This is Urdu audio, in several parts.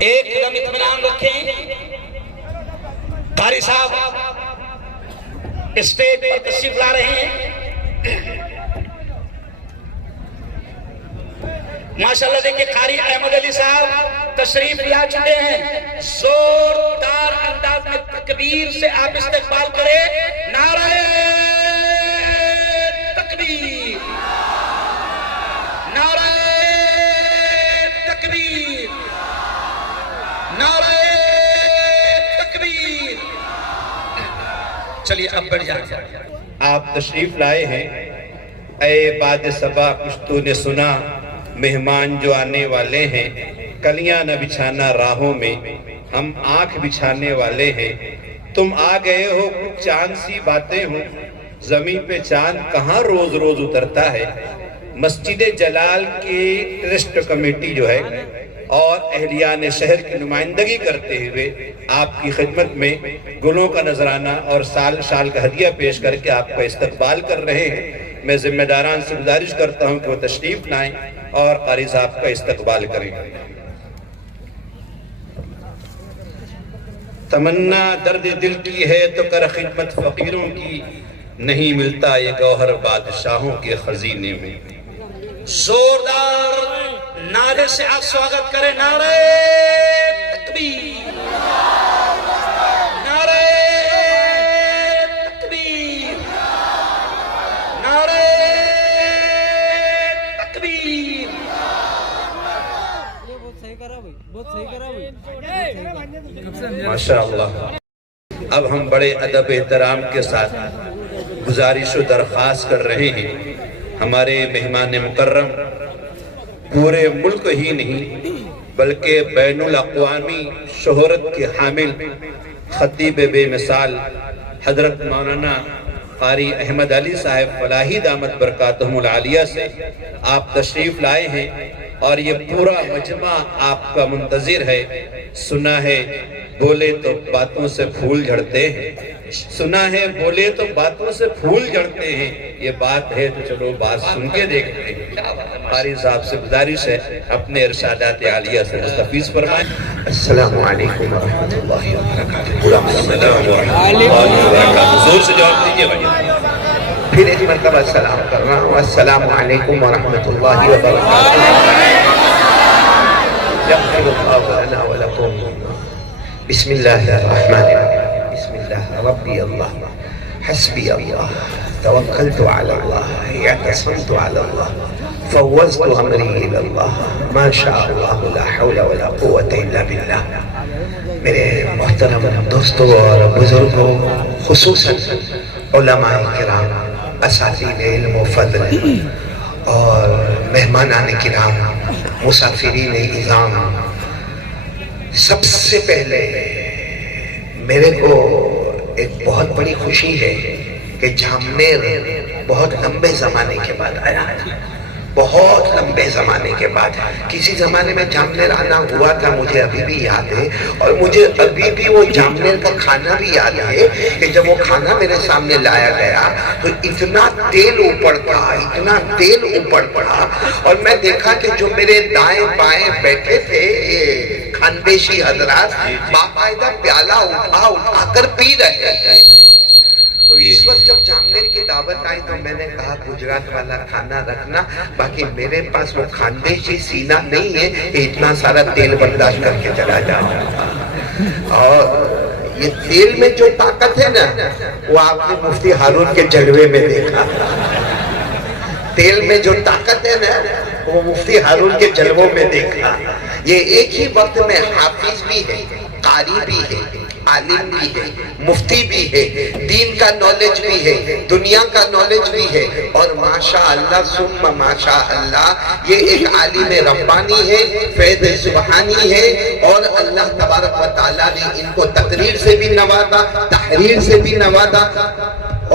ایک قدم اطمینان رکھیں. قاری صاحب اسٹیج پر تشریف لا رہے ہیں. ماشاءاللہ دیکھیں قاری احمد علی صاحب تشریف لا چکے ہیں. زوردار انداز میں تکبیر سے آپ استقبال کریں. نعرہ تکبیر، نعرہ تکبیر، نعرہ تکبیر. چلیے اب بڑھ جائیں. آپ تشریف لائے ہیں. اے باد صبا کچھ تو نے سنا، مہمان جو آنے والے ہیں. کلیاں نہ بچھانا راہوں میں، ہم آنکھ بچھانے والے ہیں. تم آ گئے ہو کچھ چاند سی باتیں ہوں. زمین پہ چاند کہاں روز روز اترتا ہے. مسجد جلال کی ٹرسٹ کمیٹی جو ہے اور اہلیان شہر کی نمائندگی کرتے ہوئے آپ کی خدمت میں گلوں کا نذرانہ اور شال کا ہدیہ پیش کر کے آپ کا استقبال کر رہے ہیں. میں ذمہ داران سے گزارش کرتا ہوں کہ وہ تشریف لائیں اور قاری صاحب کا استقبال کریں. تمنا درد دل کی ہے تو کر خدمت فقیروں کی، نہیں ملتا یہ گوہر بادشاہوں کے خزینے میں. زوردار نعرے سے آپ سواگت کریں. نعرہ تکبیر، نعرہ تکبیر، نعرہ تکبیر. ماشاءاللہ. اب ہم بڑے ادب احترام کے ساتھ گزارش و درخواست کر رہے ہیں. ہمارے مہمان مکرم پورے ملک ہی نہیں بلکہ بین الاقوامی شہرت کے حامل خطیب بے مثال حضرت مولانا قاری احمد علی صاحب فلاحی دامت برکاتہم العالیہ سے آپ تشریف لائے ہیں اور یہ پورا مجمع آپ کا منتظر ہے. سنا ہے بولے تو باتوں سے پھول جھڑتے ہیں، سنا ہے بولے تو باتوں سے پھول جھڑتے ہیں. یہ بات ہے تو چلو بات سن کے دیکھتے ہیں. قاری صاحب سے گزارش ہے اپنے ارشادات عالیہ سے مستفیض فرمائیں. السلام علیکم ورحمۃ اللہ وبرکاتہ. زور سے جواب دیجیے بھائی. پھر ایک مرتبہ سلام کر رہا ہوں. السلام علیکم ورحمۃ اللہ وبرکاتہ. یغفر اللہ لنا ولکم. بسم اللہ الرحمن الرحیم. بسم اللہ ربی اللہ حسبی اللہ توکلت علی اللہ اعتصمت علی اللہ فوضت امری الی اللہ ما شاء اللہ لا حول ولا قوة الا باللہ. میرے محترم دوستوں اور بزرگوں، خصوصاً علماء کرام، اساتذہ علم و فضل اور مہمانان کرام، مسافرین اعظام، سب سے پہلے میرے کو ایک بہت بڑی خوشی ہے کہ جامنیر بہت لمبے زمانے کے بعد آیا تھا. بہت لمبے زمانے کے بعد. کسی زمانے میں جامنیر آنا ہوا تھا، مجھے ابھی بھی یاد ہے. اور مجھے ابھی بھی وہ جامنیر کا کھانا بھی یاد ہے کہ جب وہ کھانا میرے سامنے لایا گیا تو اتنا تیل اوپر تھا، اتنا تیل اوپر پڑا. اور میں دیکھا کہ جو میرے دائیں بائیں بیٹھے تھے خاندیشی حضرات باقاعدہ پیالہ اٹھا کر پی رہے ہیں. تو اس وقت جب جامنیر کی دعوت آئی تو میں نے کہا گجرات والا کھانا رکھنا، باقی میرے پاس وہ خاندیشی سینہ نہیں ہے کہ اتنا سارا تیل برداشت کر کے چلا جاؤں. اور یہ تیل میں جو طاقت ہے نا وہ آپ نے مفتی ہارون کے جلوے میں دیکھا. تیل میں جو طاقت ہے نا وہ مفتی ہارون کے جلووں میں دیکھا. یہ ایک ہی وقت میں حافظ بھی ہے، قاری بھی ہے، عالم بھی ہے، مفتی بھی ہے، دین کا نالج بھی ہے، دنیا کا نالج بھی ہے. اور ماشاءاللہ ثم ماشاءاللہ یہ ایک عالم ربانی ہے، فیض سبحانی ہے. اور اللہ تبارک و تعالیٰ نے ان کو تقریر سے بھی نوازا، تحریر سے بھی نوازا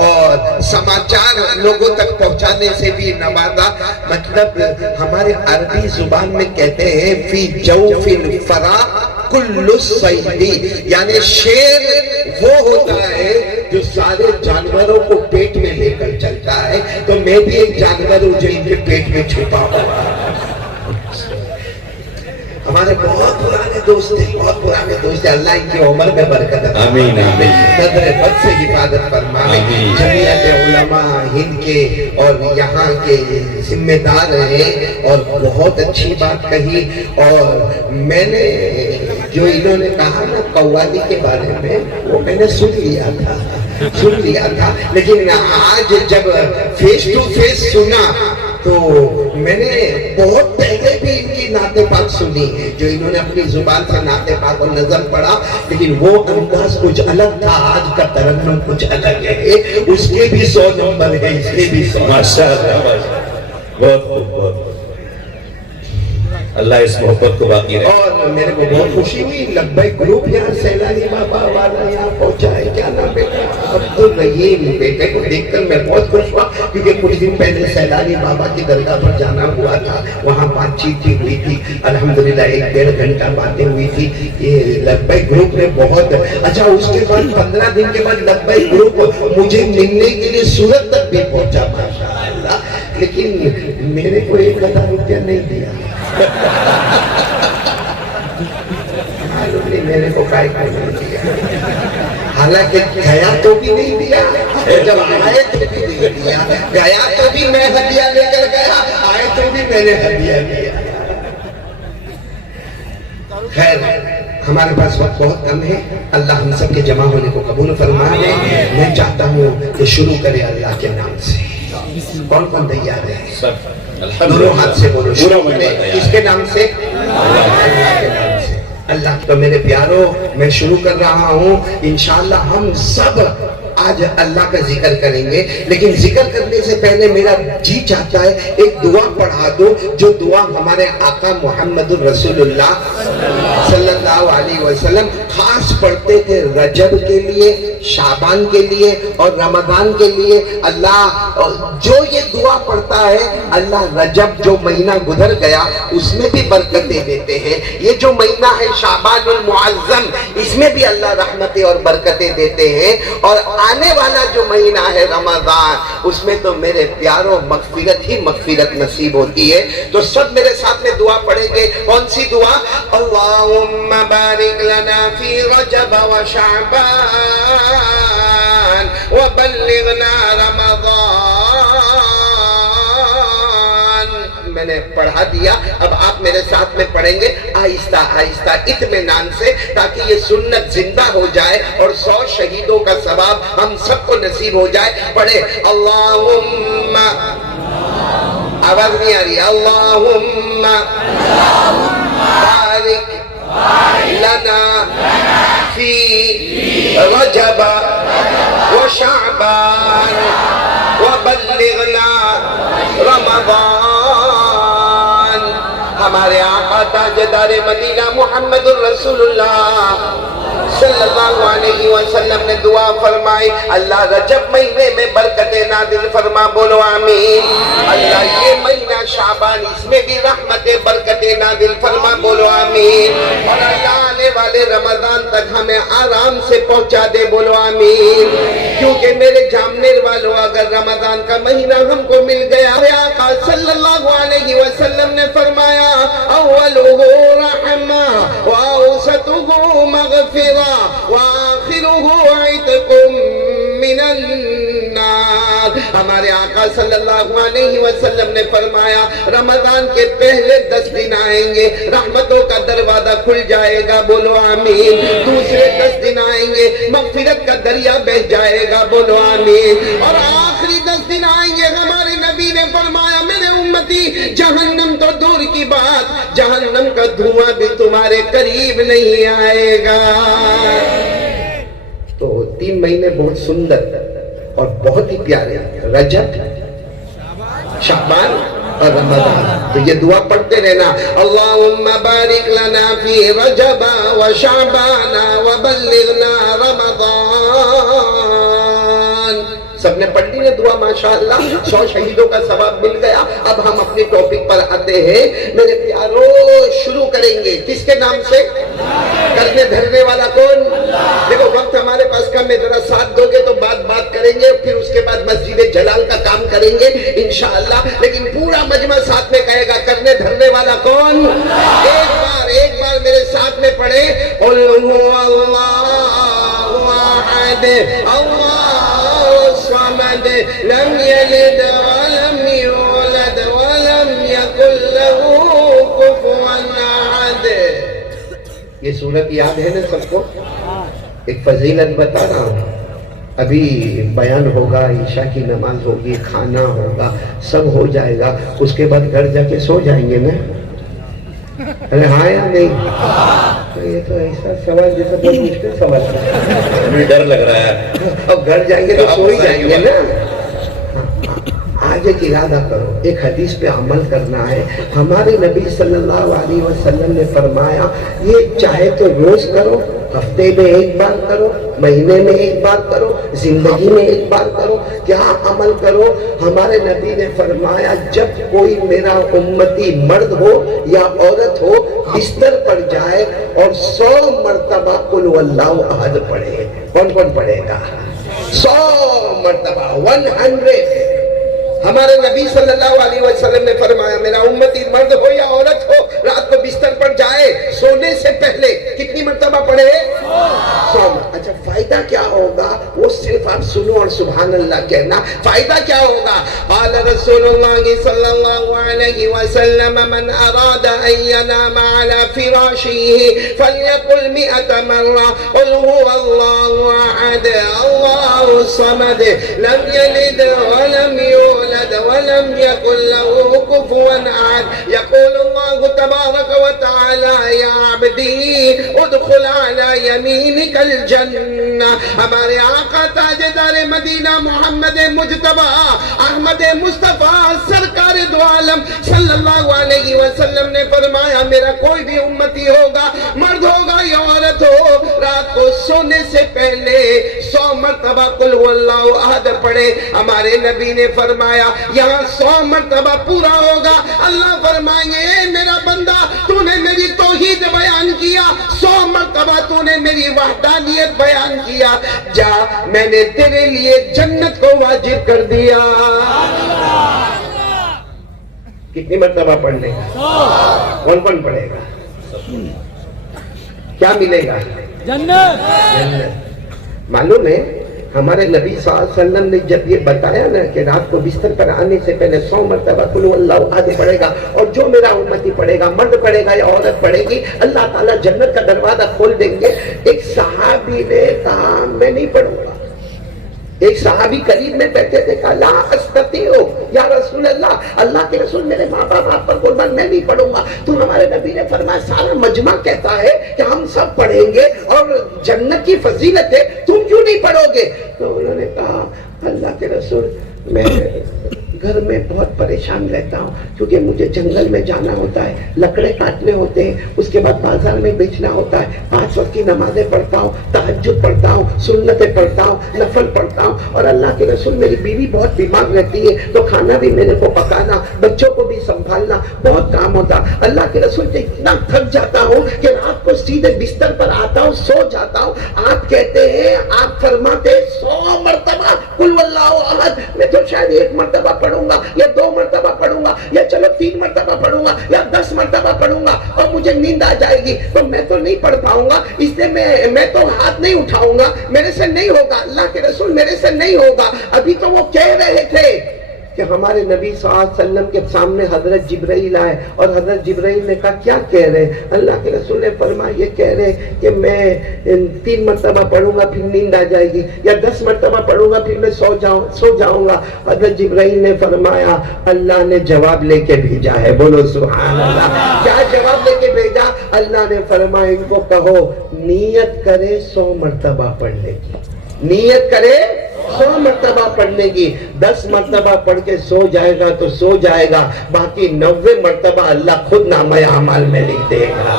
اور سماچار لوگوں تک پہنچانے سے بھی نوازا. مطلب ہمارے عربی زبان میں کہتے ہیں فی جوف الفرا کل الصیدی، یعنی شیر وہ ہوتا ہے جو سارے جانوروں کو پیٹ میں لے کر چلتا ہے. تو میں بھی ایک جانور ہوں جو ان کے پیٹ میں چھپا ہوا. ہمارے بہت پرانے دوست تھے, بہت پرانے دوست تھے, اللہ ان کی عمر میں برکت عطا آمین, آمین. نظر بد سے حفاظت فرمائے. آمین. جمعیت علماء ہند کے اور یہاں کے ذمہ دار رہے اور بہت اچھی بات کہی. اور میں نے جو انہوں نے کہا نا قوالی کے بارے میں, وہ میں نے سن لیا تھا, لیکن آج جب فیس ٹو فیس سنا تو میں نے بہت پہلے بھی ان کی نعت پاک سنی, جو انہوں نے اپنی زبان سے نعت پاک اور نظم پڑھا, لیکن وہ انداز کچھ الگ تھا. آج کا ترنم کچھ الگ ہے, اس کے بھی 100 نمبر ہے, اس کے بھی 100. ماشاءاللہ, بہت خوب, بہت خوب. اللہ اس محبت کو باقی رہے. اور میرے کو بہت خوشی ہوئی, لبیک گروپ یہاں سیلانی بابا والا یہاں پہنچا ہے. کیا نام بیٹا؟ عبدالرحیم. بیٹے کو دیکھ کر میں بہت خوش ہوا, کیونکہ کچھ دن پہلے سیلانی بابا کی درگاہ پر جانا ہوا تھا, وہاں بات چیت ہوئی تھی, الحمدللہ 1-1.5 گھنٹہ باتیں ہوئی تھی. یہ لبیک گروپ میں بہت اچھا. اس کے بعد 15 دن کے بعد لبیک گروپ مجھے ملنے کے لیے سورت تک بھی پہنچا, ماشاءاللہ, لیکن میرے کو 1,000 روپیہ نہیں دیا. میرے کو کائی کو نہیں دیا, حالانکہ گیا تو بھی نہیں دیا, جب آئے تو بھی نہیں دیا. گیا تو بھی میں ہدیہ لے کر گیا, آئے تو بھی میں نے ہدیہ لیا. خیر, ہمارے پاس وقت بہت کم ہے. اللہ ہم سب کے جمع ہونے کو قبول فرمائے. میں چاہتا ہوں کہ شروع کرے اللہ کے نام سے. کون کون تیار ہے؟ دونوں ہاتھ سے بولو. شروع کرے کس کے نام سے؟ اللہ کے نام سے. اللہ. تو میرے پیاروں, میں شروع کر رہا ہوں. انشاءاللہ ہم سب آج اللہ کا ذکر کریں گے, لیکن ذکر کرنے سے پہلے میرا جی چاہتا ہے ایک دعا پڑھا دو, جو دعا ہمارے آقا محمد الرسول اللہ صلی اللہ علیہ وسلم خاص پڑھتے تھے رجب کے لیے, شعبان کے لیے اور رمضان کے لیے. اللہ جو یہ دعا پڑھتا ہے, اللہ رجب جو مہینہ گزر گیا اس میں بھی برکتیں دیتے ہیں. یہ جو مہینہ ہے شعبان المعظم, اس میں بھی اللہ رحمتیں اور برکتیں دیتے ہیں. اور آنے والا جو مہینہ ہے رمضان, اس میں تو میرے پیاروں مغفرت ہی مغفرت نصیب ہوتی ہے. تو سب میرے ساتھ میں دعا پڑھیں گے. کون سی دعا؟ اللہم بارک لنا فی رجب و شعبان وبلغنا رمضان. میں نے پڑھا دیا, اب آپ میرے ساتھ میں پڑھیں گے آہستہ آہستہ اطمینان سے, تاکہ یہ سنت زندہ ہو جائے اور 100 شہیدوں کا ثواب ہم سب کو نصیب ہو جائے. پڑھے اللہم, آواز نہیں آ رہی, اللہم بارک لنا فی رجب و شعبان وبلغنا رمضان. ہمارے آقا تاجدار مدینہ محمد الرسول اللہ صلی اللہ علیہ وسلم نے دعا فرمائی, اللہ رجب مہینے میں برکتیں نازل فرما. بولو آمین. اللہ یہ مہینہ شعبان, اس میں بھی رحمتیں برکتیں نازل فرما. بولو آمین. اور اللہ آنے والے رمضان تک ہمیں آرام سے پہنچا دے. بولو آمین. کیونکہ میرے جامنے والوں, اگر رمضان کا مہینہ ہم کو مل گیا, آقا صلی اللہ علیہ وسلم نے فرمایا اولہ رحمہ واوسطہ مغفرہ وآخرہ عتق من النار. ہمارے آقا صلی اللہ علیہ وسلم نے فرمایا رمضان کے پہلے 10 دن آئیں گے, رحمتوں کا دروازہ کھل جائے گا. بولو آمین. دوسرے 10 دن آئیں گے, مغفرت کا دریا بہ جائے گا. بولو آمین. اور آخری 10 دن آئیں گے, ہمارے نبی نے فرمایا میرے امتی جہنم تو دور کی بات, جہنم کا دھواں بھی تمہارے قریب نہیں آئے گا. تو 3 مہینے بہت سندر اور بہت ہی پیارے, رجب, شعبان اور رمضان. تو یہ دعا پڑھتے رہنا, اللہم بارک لنا فی رجب و شعبان وبلغنا رمضان. سب نے پڑھ لی بہترین دعا ماشاءاللہ 100 شہیدوں کا ثواب مل گیا. اب ہم اپنے ٹاپک پر آتے ہیں میرے پیارو. شروع کریں گے کس کے نام سے؟ کرنے دھرنے والا کون؟ دیکھو وقت ہمارے پاس کم ہے, ذرا ساتھ دو گے تو بات کریں گے, پھر اس کے بعد مسجد جلال کا کام کریں گے انشاءاللہ. لیکن پورا مجمع ساتھ میں کہے گا کرنے دھرنے والا کون؟ ایک بار میرے ساتھ میں پڑھے قل هو اللہ احد اللہ الصمد لم یلد ولم یولد ولم یکن له کفوا احد. یہ سورت یاد ہے نا سب کو؟ ایک فضیلت بتا رہا ہوں. ابھی بیان ہوگا, عشاء کی نماز ہوگی, کھانا ہوگا, سب ہو جائے گا. اس کے بعد گھر جا کے سو جائیں گے نا؟ ارے ہاں یا نہیں؟ تو یہ تو ایسا سوال جیسا بہت مشکل سوال ہے, ہمیں ڈر لگ رہا ہے. اب گھر جائیں گے تو سو ہی جائیں گے نا. آج ایک ارادہ کرو, ایک حدیث پہ عمل کرنا ہے. ہمارے نبی صلی اللہ علیہ وسلم نے فرمایا یہ چاہے تو روز کرو, ہفتے میں ایک بار کرو, مہینے میں ایک بار کرو, زندگی میں ایک بار کرو. کیا عمل کرو؟ ہمارے نبی نے فرمایا جب کوئی میرا امتی مرد ہو یا عورت ہو بستر پر جائے اور 100 مرتبہ قل واللہ احد پڑھے. کون پڑھے گا؟ 100 مرتبہ, 100. ہمارے نبی صلی اللہ علیہ وسلم نے فرمایا میرا امتی مرد ہو یا عورت ہو رات کو بستر پر جائے سونے سے پہلے کتنی مرتبہ پڑھے؟ 100. اچھا فائدہ کیا ہوگا وہ صرف آپ سنو اور سبحان اللہ کہنا. فائدہ کیا ہوگا؟ قال رسول اللہ صلی اللہ علیہ وسلم من اراد ان ینام على فراشه فلیقل 100 مرہ قل هو اللہ احد اللہ الصمد لم یلد ولم یولد ولم يكن له كفوا احد. يقول الله تبارك وتعالى يا عبدي ادخل على يمينك الجنة. ہمارے آقا تاجدار مدینہ محمد مجتبی احمد مصطفیٰ سرکار دو عالم صلی اللہ علیہ وسلم نے فرمایا میرا کوئی بھی امتی ہوگا, مرد ہوگا یا عورت ہو, رات کو سونے سے پہلے 100 مرتبہ قل هو اللہ احد پڑھے. ہمارے نبی نے فرمایا یہاں 100 مرتبہ پورا ہوگا, اللہ فرمائیں گے اے میرا بندہ تو نے میری توحید بیان کیا, 100 مرتبہ تو نے میری وحدانیت بیان کیا, جا میں نے تیرے لیے جنت کو واجب کر دیا. کتنی مرتبہ پڑھنے کا؟ کون پڑھے گا؟ کیا ملے گا؟ جنت. معلوم ہے ہمارے نبی صلی اللہ علیہ وسلم نے جب یہ بتایا نا کہ رات کو بستر پر آنے سے پہلے 100 مرتبہ قل هو اللہ احد پڑھے گا, اور جو میرا امتی پڑھے گا, مرد پڑھے گا یا عورت پڑھے گی, اللہ تعالیٰ جنت کا دروازہ کھول دیں گے. ایک صحابی نے کہا میں نہیں پڑھوں گا. ایک صحابی قریب میں بیٹھے تھے, کہا لا استطیع یا رسول اللہ, اللہ کے رسول میرے ماں باپ آپ پر قربان میں نہیں پڑھوں گا. تو ہمارے نبی نے فرمایا سارا مجمع کہتا ہے کہ ہم سب پڑھیں گے اور جنت کی فضیلت ہے, تم کیوں نہیں پڑھو گے؟ تو انہوں نے کہا اللہ کے رسول میں گھر میں بہت پریشان رہتا ہوں کیونکہ مجھے جنگل میں جانا ہوتا ہے, لکڑے کاٹنے ہوتے ہیں, اس کے بعد بازار میں بیچنا ہوتا ہے, 5 وقت کی نمازیں پڑھتا ہوں, تہجد پڑھتا ہوں, سنتیں پڑھتا ہوں, نفل پڑھتا ہوں, اور اللہ کے رسول میری بیوی بہت بیمار رہتی ہے تو کھانا بھی میرے کو پکانا, بچوں کو بھی سنبھالنا بہت کام ہوتا. اللہ کے رسول سے اتنا تھک جاتا ہوں کہ رات کو سیدھے بستر پر آتا ہوں, سو جاتا ہوں. آپ کہتے ہیں, آپ فرماتے 100 مرتبہ قل واللہ احد, میں تو شاید 1 مرتبہ پڑھوں گا یا 2 مرتبہ پڑھوں گا یا چلو 3 مرتبہ پڑھوں گا یا 10 مرتبہ پڑھوں گا اور مجھے نیند آ جائے گی تو میں تو نہیں پڑھ پاؤں گا, اس لیے میں تو ہاتھ نہیں اٹھاؤں گا, میرے سے نہیں ہوگا. اللہ کے رسول میرے سے نہیں ہوگا. ابھی تو وہ کہہ رہے تھے کہ ہمارے نبی صلی اللہ علیہ وسلم کے سامنے حضرت جبرائیل آئے اور حضرت جبرائیل نے کہا کیا کہہ رہے ہیں؟ اللہ کے رسول نے فرمایا یہ کہہ رہے ہیں کہ میں 3 مرتبہ پڑھوں گا پھر نیند آ جائے گی, یا 10 مرتبہ پڑھوں گا پھر میں سو جاؤں گا. حضرت جبرائیل نے فرمایا اللہ نے جواب لے کے بھیجا ہے, بولو سبحان اللہ. کیا جواب لے کے بھیجا؟ اللہ نے فرمایا ان کو کہو نیت کرے 100 مرتبہ پڑھنے کی, نیت کرے 100 مرتبہ پڑھنے کی. 10 مرتبہ پڑھ کے سو جائے گا تو سو جائے گا, باقی 90 مرتبہ اللہ خود نامہ اعمال میں لکھ دے گا.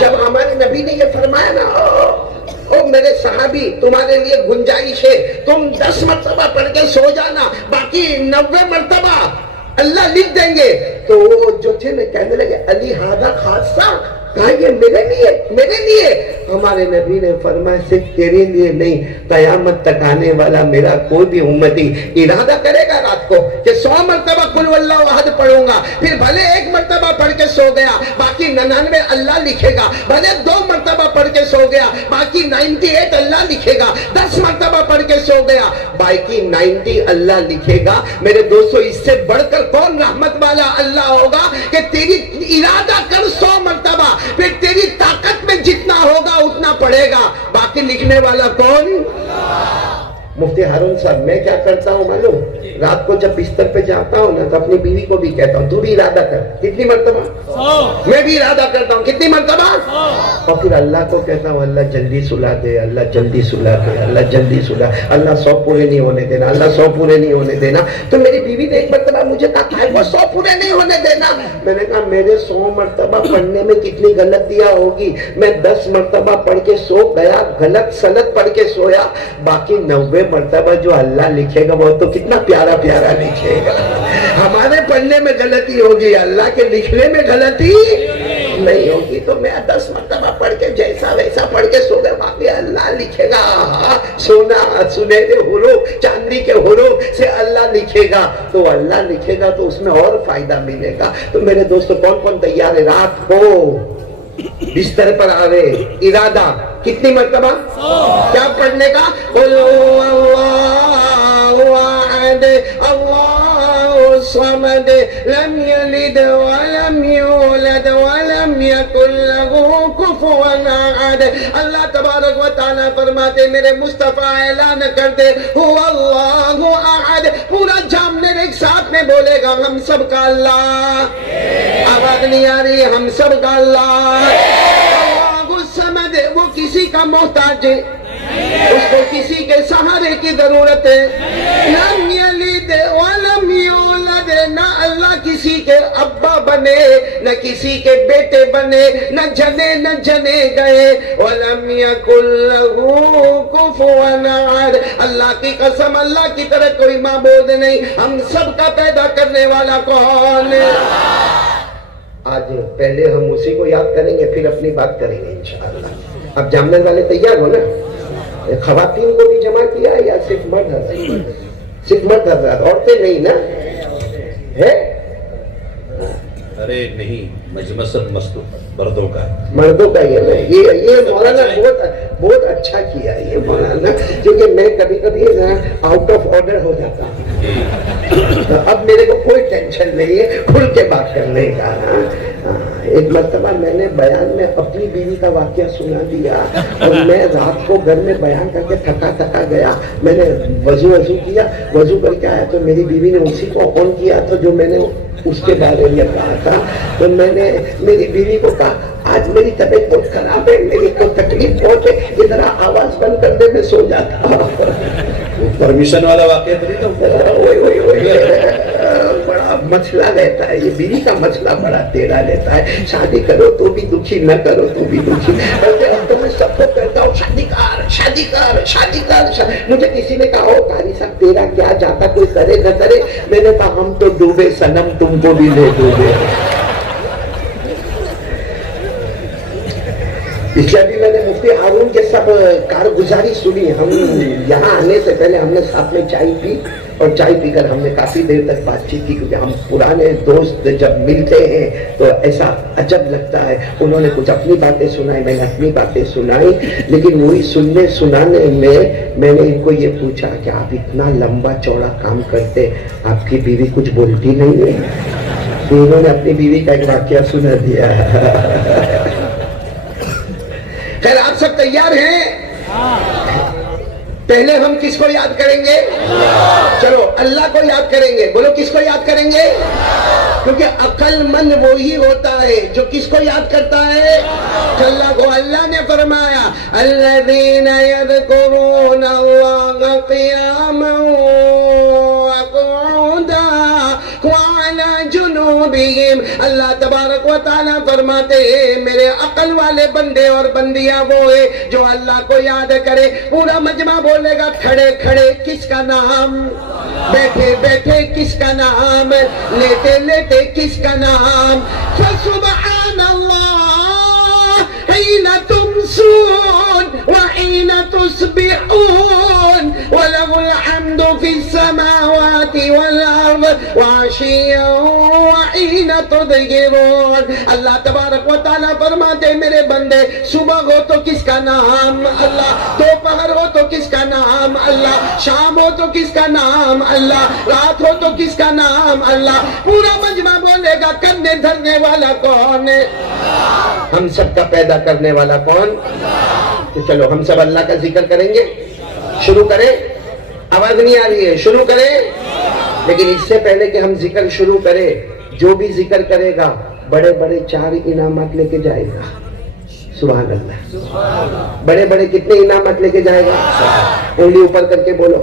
جب ہمارے نبی نے یہ فرمایا نا او میرے صحابی تمہارے لیے گنجائش ہے, تم 10 مرتبہ پڑھ کے سو جانا, باقی 90 مرتبہ اللہ لکھ دیں گے. تو وہ جو تھے نا کہنے لگے علی ہادہ خاصہ, کہا یہ میرے لیے. ہمارے نبی نے فرمایا صرف تیرے لیے نہیں, قیامت تک آنے والا میرا کوئی بھی امتی ارادہ کرے گا رات کو کہ 100 مرتبہ قل واللہ احد پڑھوں گا, پھر بھلے 1 مرتبہ پڑھ کے سو گیا, باقی 99 اللہ لکھے گا. بھلے 2 مرتبہ پڑھ کے سو گیا, باقی 98 اللہ لکھے گا. 10 مرتبہ پڑھ کے سو گیا, باقی 90 اللہ لکھے گا. میرے دوستو اس سے بڑھ کر کون رحمت والا اللہ ہوگا کہ تیری ارادہ کر 100 مرتبہ, پھر تیری طاقت میں جتنا ہوگا اتنا پڑے گا, باقی لکھنے والا کون؟ مفتی ہارون صاحب میں کیا کرتا ہوں معلوم, رات کو جب بستر پہ جاتا ہوں نا تو اپنی بیوی کو بھی کہتا ہوں تو بھی ارادہ کر. کتنی مرتبہ؟ میں بھی ارادہ کرتا ہوں. کتنی مرتبہ؟ اور پھر اللہ کو کہتا ہوں اللہ جلدی سلا دے, اللہ جلدی سلا دے, اللہ جلدی سلا, اللہ 100 پورے نہیں ہونے دینا, اللہ 100 پورے نہیں ہونے دینا. تو میری بیوی نے ایک مرتبہ مجھے کہا وہ 100 پورے نہیں ہونے دینا. میں نے کہا میرے 100 مرتبہ پڑھنے میں کتنی غلطیاں ہوگی, میں 10 مرتبہ پڑھ کے سو گیا, غلط سند پڑھ کے سویا, باقی 90 مرتبہ جو اللہ لکھے گا وہ تو کتنا پیارا پیارا لکھے گا. ہمارے پڑھنے میں غلطی ہوگی, اللہ کے لکھنے میں غلطی نہیں ہوگی. تو میں 10 مرتبہ پڑھ کے جیسا ویسا پڑھ کے سو گیا, باقی اللہ لکھے گا. سونا سنہرے حروف چاندی کے حروف سے اللہ لکھے گا, تو اللہ لکھے گا تو اس میں اور فائدہ ملے گا. تو میرے دوستو کون کون تیار ہے رات کو بستر پر آوے ارادہ کتنی مرتبہ کیا پڑھنے کا؟ قل اللہ احد اللہ الصمد لم یلد ولم یولد ولم یکن لہ کفوا احد. اللہ تبارک و تعالیٰ فرماتے میرے مصطفیٰ اعلان کرتے هو اللہ احد, پورا جامنے ایک ساتھ میں بولے گا ہم سب کا اللہ. آواز نہیں آ رہی, ہم سب کا اللہ. وہ کسی کا محتاج ہے, اس کو کسی کے سہارے کی ضرورت ہے. لم یلد ولم یولد, نہ اللہ کسی کے ابا بنے نہ کسی کے بیٹے بنے, نہ جنے گئے. ولم یکن لہ کفوا احد, اللہ کی قسم اللہ کی طرح کوئی معبود نہیں. ہم سب کا پیدا کرنے والا کون ہے؟ آج پہلے ہم اسی کو یاد کریں گے, پھر اپنی بات کریں گے انشاءاللہ. اب جامنے والے تیار ہو نا؟ خواتین کو بھی جمع کیا یا صرف مرد حضرات؟ صرف مرد حضرات, عورتیں نہیں نا ہے؟ ارے نہیں, مجمع مردوں کا, مردوں کا ہی ہے. یہ مولانا بہت اچھا کیا یہ مولانا, کیونکہ میں کبھی کبھی آؤٹ آف آرڈر ہو جاتا ہوں. اب میرے کو کوئی ٹینشن نہیں ہے کھل کے بات کرنے کا. ایک مرتبہ میں نے بیان میں اپنی بیوی کا واقعہ سنا دیا, اور میں رات کو گھر میں بیان کر کے تھکا گیا. میں نے وضو کیا, وضو کر کے آیا تو میری بیوی نے اسی کو آن کیا تھا جو میں نے اس کے بارے میں کہا تھا. تو میں نے میری بیوی کو کہا آج میری طبیعت بہت خراب ہے, میری کو تکلیف پہنچے, یہ ذرا آواز بند کر دے, میں سو جاتا. پرمیشن والا واقعہ تو نہیں تھا. بڑا مسئلہ رہتا ہے یہ, بیوی کا مسئلہ بڑا ٹیڑھا رہتا ہے. شادی کرو تو بھی دکھی, نہ کرو تو بھی دکھی. اب تو میں سب کو کہتا ہوں شادی کر. مجھے کسی نے کہا قاری صاحب تیرا کیا جاتا, کوئی کرے نہ کرے. میں نے کہا ہم تو ڈوبے صنم, تم کو بھی لے ڈوبے. اس لیے بھی میں نے مفتی ہارون کے سب کارگزاری سنی. ہم یہاں آنے سے پہلے ہم نے ساتھ میں چائے پی, اور چائے پی کر ہم نے کافی دیر تک بات چیت کی, کیونکہ ہم پرانے دوست جب ملتے ہیں تو ایسا عجب لگتا ہے. انہوں نے کچھ اپنی باتیں سنائی, میں نے اپنی باتیں سنائی. لیکن وہی سنانے میں نے ان کو یہ پوچھا کہ آپ اتنا لمبا چوڑا کام کرتے, آپ کی بیوی کچھ بولتی نہیں ہے؟ تو انہوں نے اپنی بیوی کا ایک واقعہ سنا دیا. خیر آپ سب تیار ہیں؟ پہلے ہم کس کو یاد کریں گے؟ چلو اللہ کو یاد کریں گے. بولو کس کو یاد کریں گے؟ کیونکہ عقل مند وہی ہوتا ہے جو کس کو یاد کرتا ہے؟ اللہ کو. اللہ نے فرمایا الذین یذکرون اللہ قیاما وقعودا وعلی جنوبہم بهم. اللہ تبارک و تعالیٰ فرماتے ہیں میرے عقل والے بندے اور بندیاں وہ ہیں جو اللہ کو یاد کرے. پورا مجمع بولے گا کھڑے کھڑے کس کا نام, بیٹھے بیٹھے کس کا نام, لیٹے لیٹے کس کا نام. فسبحان اللہ حین تمسون وحین تصبحون وله الحمد في السماوات والارض وعشيا وحين تظهرون. اللہ تبارک و تعالیٰ فرماتے میرے بندے صبح ہو تو کس کا نام اللہ, دوپہر ہو تو کس کا نام اللہ, شام ہو تو کس کا نام اللہ, رات ہو تو کس کا نام اللہ. پورا مجمع بولے گا کندھے دھرنے والا کون ہے, ہم سب کا پیدا کرنے والا کون. تو چلو ہم سب اللہ کا ذکر کریں گے, شروع کریں. آواز نہیں آ رہی ہے, شروع کریں. لیکن اس سے پہلے کہ ہم ذکر شروع کریں, جو بھی ذکر کرے گا بڑے بڑے 4 انعامات لے کے جائے گا. سبحان اللہ. بڑے بڑے کتنے انعامات لے کے جائے گا, انگلی اوپر کر کے بولو,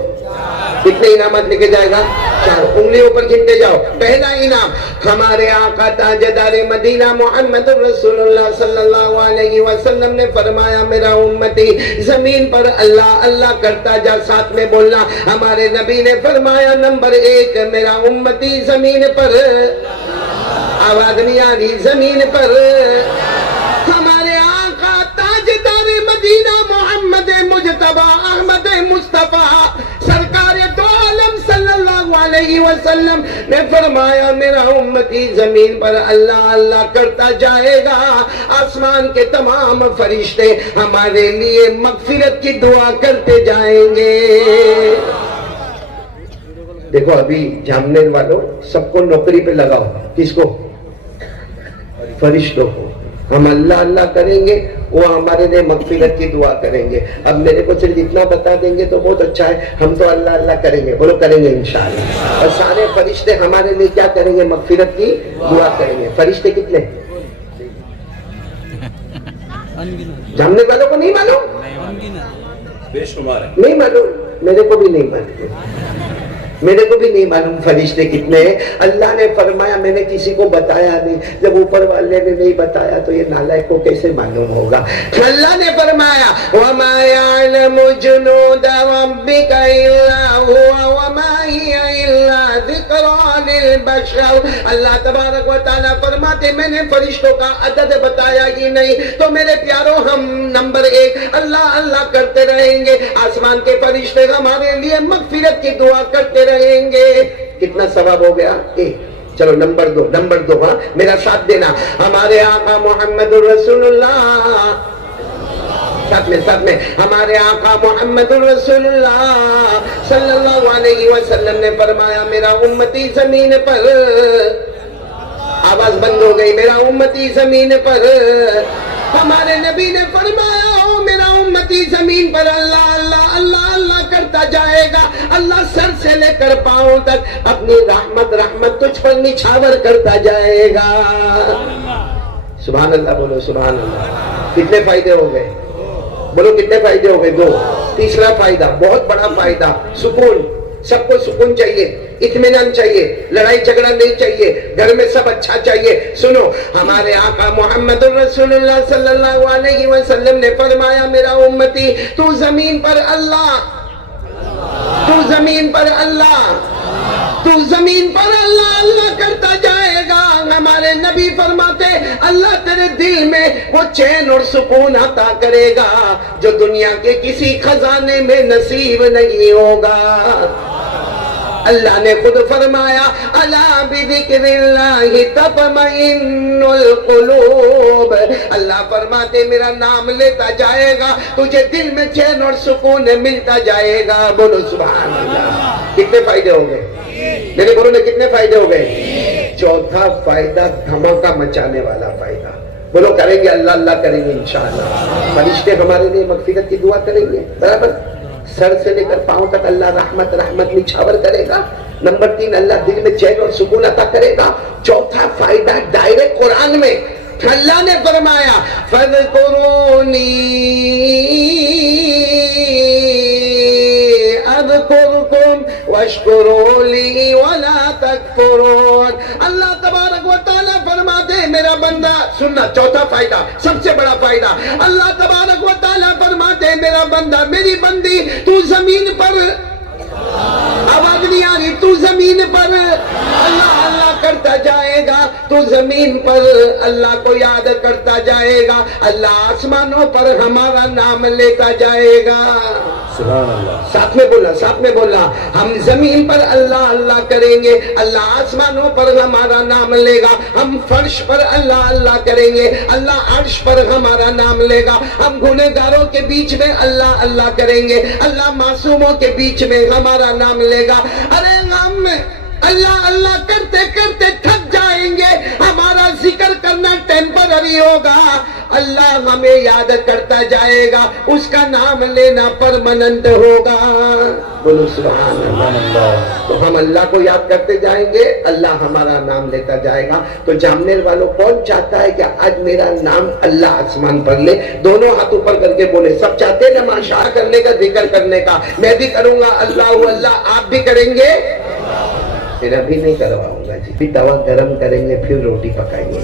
کتنے انعامات لے کے جائے گا, 4. انگلی اوپر گنتے جاؤ. پہلا انعام ہمارے آقا تاجدار مدینہ محمد رسول اللہ صلی اللہ علیہ وسلم نے فرمایا میرا امتی زمین پر اللہ اللہ کرتا جا. ساتھ میں بولنا, ہمارے نبی نے فرمایا نمبر 1 میرا امتی زمین پر, آواز نہیں آ رہی, زمین پر. ہمارے آقا تاجدار مدینہ محمد مجتبی احمد مصطفیٰ سرکار دو عالم صلی اللہ علیہ وسلم نے فرمایا میرا امتی زمین پر اللہ اللہ کرتا جائے گا. آسمان کے تمام فرشتے ہمارے لیے مغفرت کی دعا کرتے جائیں گے. دیکھو ابھی جامنے والوں سب کو نوکری پہ لگاؤ. کس کو, فرشتوں کو. ہم اللہ اللہ کریں گے, وہ ہمارے لیے مغفرت کی دعا کریں گے. اب میرے کو صرف اتنا بتا دیں گے تو بہت اچھا ہے, ہم تو اللہ اللہ کریں گے. بولو کریں گے انشاءاللہ. اور سارے فرشتے ہمارے لیے کیا کریں گے, مغفرت کی دعا کریں گے. فرشتے کتنے جاننے والوں کو نہیں معلوم, بے شمار ہے, نہیں معلوم, میرے کو بھی نہیں معلوم, میرے کو بھی نہیں معلوم فرشتے کتنے ہیں. اللہ نے فرمایا میں نے کسی کو بتایا نہیں. جب اوپر والے نے نہیں بتایا تو یہ نالائق کو کیسے معلوم ہوگا. اللہ نے فرمایا وَمَا يَعْلَمُ جُنُودَ رَبِّكَ إِلَّا هُوَ وَمَا هِيَ إِلَّا ذِكْرَىٰ لِلْبَشَرِ. اللہ تبارک و تعالیٰ فرماتے میں نے فرشتوں کا عدد بتایا ہی نہیں تو میرے پیاروں ہم نمبر 1 اللہ اللہ کرتے رہیں گے. آسمان کے فرشتے ہمارے لیے مغفرت کی دعا کرتے رہیں گے. کتنا ثواب ہو گیا, 1. چلو نمبر 2 ہاں میرا ساتھ دینا. ہمارے آقا محمد رسول اللہ, ساتھ میں ہمارے آقا محمد رسول اللہ صلی اللہ علیہ وسلم نے فرمایا میرا امتی زمین پر, آواز بند ہو گئی, میرا امتی زمین پر. ہمارے نبی نے فرمایا ہو میرا امتی زمین پر اللہ اللہ اللہ اللہ کرتا جائے گا. اللہ سر سے لے کر پاؤں تک اپنی رحمت تجھ پر نچھاور کرتا جائے گا. سبحان اللہ بولو, سبحان اللہ. کتنے فائدے ہو گئے, بولو کتنے فائدے ہو گئے, 2. تیسرا فائدہ بہت بڑا فائدہ, سکون. سب کو سکون چاہیے, اطمینان چاہیے, لڑائی جھگڑا نہیں چاہیے, گھر میں سب اچھا چاہیے. سنو ہمارے آقا محمد رسول اللہ صلی اللہ علیہ وسلم نے فرمایا میرا امتی تو زمین پر اللہ, تو زمین پر اللہ, تو زمین پر اللہ اللہ کرتا جائے گا. ہمارے نبی فرماتے اللہ تیرے دل میں وہ چین اور سکون عطا کرے گا جو دنیا کے کسی خزانے میں نصیب نہیں ہوگا. اللہ نے خود فرمایا الا بذکر اللہ تطمئن القلوب. اللہ فرماتے میرا نام لیتا جائے گا تجھے دل میں چین اور سکون ملتا جائے گا. بولو سبحان اللہ. کتنے فائدے ہو گئے, میرے بولو نے کتنے فائدے ہو گئے. چوتھا فائدہ دھماکہ مچانے والا فائدہ. بولو کریں گے اللہ اللہ کریں گے انشاءاللہ. فرشتے ہمارے لیے مغفرت کی دعا کریں گے. برابر سر سے لے کر پاؤں تک اللہ رحمت نچھاور کرے گا. نمبر 3 اللہ دل میں چین اور سکون عطا کرے گا. چوتھا فائدہ ڈائریکٹ قرآن میں اللہ نے فرمایا فَاذْكُرُونِي أَذْكُرْكُمْ واشکروا لی ولا تکفرون. اللہ تبارک و تعالیٰ فرماتے ہیں میرا بندہ سننا. چوتھا فائدہ, سب سے بڑا فائدہ, اللہ تبارک و تعالیٰ فرماتے ہیں میرا بندہ میری بندی تو زمین پر, آواز نہیں آ رہی, تو زمین پر اللہ اللہ کرتا جائے گا, تو زمین پر اللہ کو یاد کرتا جائے گا, اللہ آسمانوں پر ہمارا نام لیتا جائے گا. ساتھ میں بولا ہم زمین پر اللہ اللہ کریں گے, اللہ آسمانوں پر ہمارا نام لے گا, ہم فرش پر اللہ اللہ کریں گے, اللہ عرش پر ہمارا نام لے گا, ہم گنہگاروں کے بیچ میں اللہ اللہ کریں گے, اللہ معصوموں کے بیچ میں ہمارا نام لے گا. ارے ہم اللہ اللہ کرتے کرتے تھک جائیں گے, ہمارا ذکر کرنا ٹیمپرری ہوگا, اللہ ہمیں یاد کرتا جائے گا, اس کا نام لینا پرماننٹ ہوگا. بولو سبحان اللہ. تو ہم اللہ کو یاد کرتے جائیں گے, اللہ ہمارا نام لیتا جائے گا. تو جامنے والوں کون چاہتا ہے کہ آج میرا نام اللہ آسمان پر لے؟ دونوں ہاتھ اوپر کر کے بولے. سب چاہتے ہیں نا ماشاء کرنے کا, ذکر کرنے کا. میں بھی کروں گا اللہ اللہ, آپ بھی کریں گے. پھر ابھی نہیں کرواؤں گا جی, توا گرم کریں گے پھر روٹی پکائیں گے.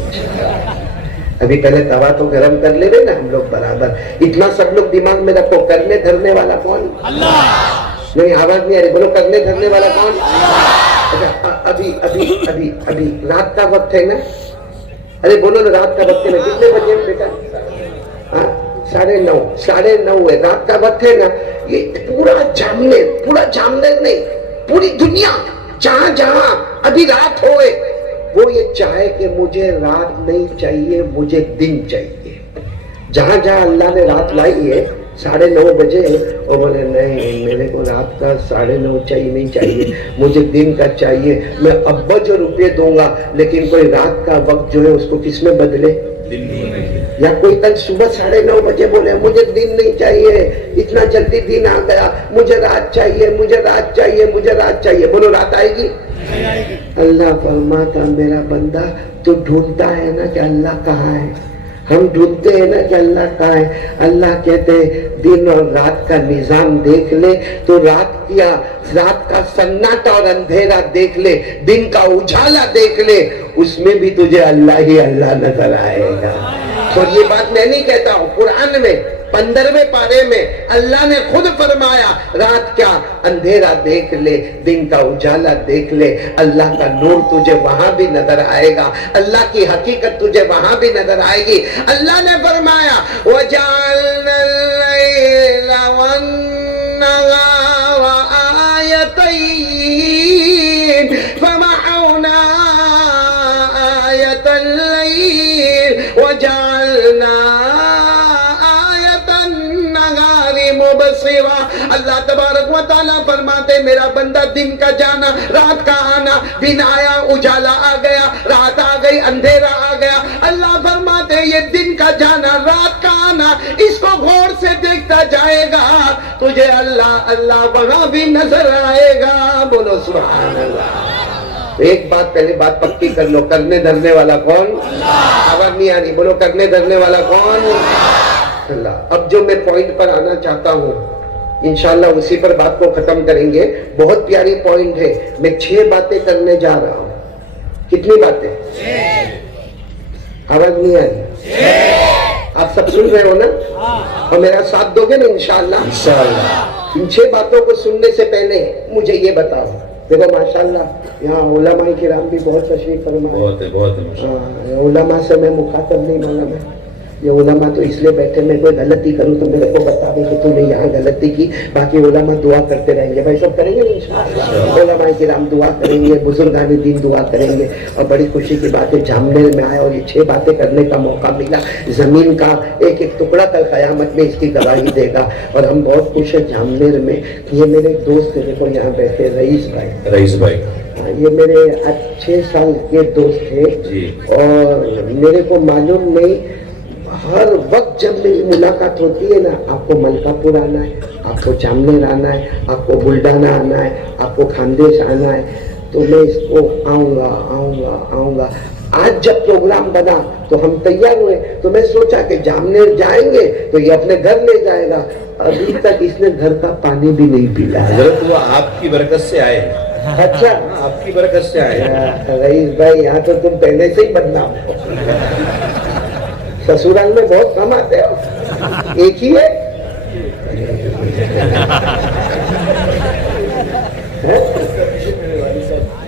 ابھی پہلے توا تو گرم کر لے رہے نا ہم لوگ برابر. اتنا سب لوگ دماغ میں رکھو, کرنے دھرنے والا کون؟ اللہ. نہیں آواز نہیں آ رہی, بولو کرنے دھرنے والا کون؟ اچھا ابھی ابھی ابھی ابھی رات کا وقت ہے نا, ارے بولو نا رات کا وقت ہے نا, کتنے بجے ہیں بیٹا؟ 9:30 ہے, رات کا وقت ہے نا. یہ پورا جامنیر نہیں, پوری دنیا جہاں جہاں ابھی رات ہوئے وہ یہ چاہے کہ مجھے رات نہیں چاہیے, مجھے دن چاہیے. جہاں جہاں اللہ نے رات لائی ہے 9:30 بجے, وہ بولے نہیں میرے کو رات کا 9:30 چاہیے, نہیں چاہیے, مجھے دن کا چاہیے. میں ابا جو روپے دوں گا, لیکن کوئی رات کا وقت جو ہے اس کو کس میں بدلے؟ یا کوئی کل صبح 9:30 بجے بولے مجھے دن نہیں چاہیے, اتنا جلدی دن آ گیا, مجھے رات چاہیے, مجھے رات چاہیے, مجھے رات چاہیے. بولو رات آئے گی. اللہ فرماتا میرا بندہ تو ڈھونڈتا ہے نا کہ اللہ کہاں ہے, ہم ڈھونڈتے ہیں نا کہ اللہ کہاں ہے. اللہ کہتے ہیں دن اور رات کا نظام دیکھ لے تو رات کا سناٹا اور اندھیرا دیکھ لے, دن کا اجالا دیکھ لے, اس میں بھی تجھے اللہ ہی اللہ نظر آئے گا. اور یہ بات میں نہیں کہتا ہوں, قرآن میں 15ویں پارے میں اللہ نے خود فرمایا رات کیا اندھیرا دیکھ لے, دن کا اجالا دیکھ لے, اللہ کا نور تجھے وہاں بھی نظر آئے گا, اللہ کی حقیقت تجھے وہاں بھی نظر آئے گی. اللہ نے فرمایا وَجَعَلْنَا اللَّيْلَ وَالنَّهَارَ آيَتَيْنِ فَمَحَوْنَا آيَةَ اللَّيْلِ وَجَعَلْنَا مبصرا. اللہ تبارک و تعالیٰ فرماتے میرا بندہ دن کا جانا, رات کا آنا, دن آیا اجالا آ گیا, رات آ گئی اندھیرا آ گیا. اللہ فرماتے یہ دن کا جانا, رات کا آنا, اس کو غور سے دیکھتا جائے گا, تجھے اللہ اللہ وہاں بھی نظر آئے گا. بولو سبحان اللہ. ایک بات پہلے بات پکی کر لو, کرنے دھرنے والا کون؟ آواز نہیں آ رہی, بولو کرنے دھرنے والا کون؟ اللہ. اب جو میں پوائنٹ پر آنا چاہتا ہوں انشاءاللہ اسی پر بات کو ختم کریں گے. بہت پیاری پوائنٹ ہے. میں 6 باتیں کرنے جا رہا ہوں. کتنی باتیں؟ آواز نہیں آ رہی, آپ سب سن رہے ہو نا, اور میرا ساتھ دو گے نا انشاءاللہ. ان 6 باتوں کو سننے سے پہلے مجھے یہ بتاؤ, دیکھو ماشاءاللہ یہاں علماء کرام بھی بہت تشریف فرمائے. علماء سے میں مخاطب نہیں معلوم ہے, یہ علماء تو اس لیے بیٹھے, میں کوئی غلطی کروں تو میرے کو بتا دیں کہ تو نے یہاں غلطی کی. باقی علماء دعا کرتے رہیں گے, بھائی سب کریں گے انشاءاللہ. علماء کرام دعا کریں گے, بزرگان دین دعا کریں گے. اور بڑی خوشی کی بات ہے جامنیر میں آئے اور یہ 6 باتیں کرنے کا موقع ملا. زمین کا ایک ایک ٹکڑا کل قیامت میں اس کی گواہی دے گا. اور ہم بہت خوش ہیں جامنیر میں. یہ میرے دوست دیکھو یہاں بیٹھے, رئیس بھائی, یہ میرے 6 سال کے دوست تھے. اور میرے کو معلوم نہیں, ہر وقت جب میری ملاقات ہوتی ہے نا, آپ کو ملکا پور آنا ہے, آپ کو جامنیر آنا ہے, آپ کو بلڈانا آنا ہے, آپ کو خاندیش آنا ہے, تو میں اس کو آؤں گا. آج جب پروگرام بنا تو ہم تیار ہوئے, تو میں سوچا کہ جامنیر جائیں گے تو یہ اپنے گھر لے جائے گا. ابھی تک اس نے گھر کا پانی بھی نہیں پیا. حضرت وہ آپ کی برکت سے آئے. اچھا, آپ کی برکت سے آئے. رئیس بھائی یہاں تو تم پہلے سے ہی بدنام ہو. سسرال میں بہت کم آتے ہو, ایک ہی ہے.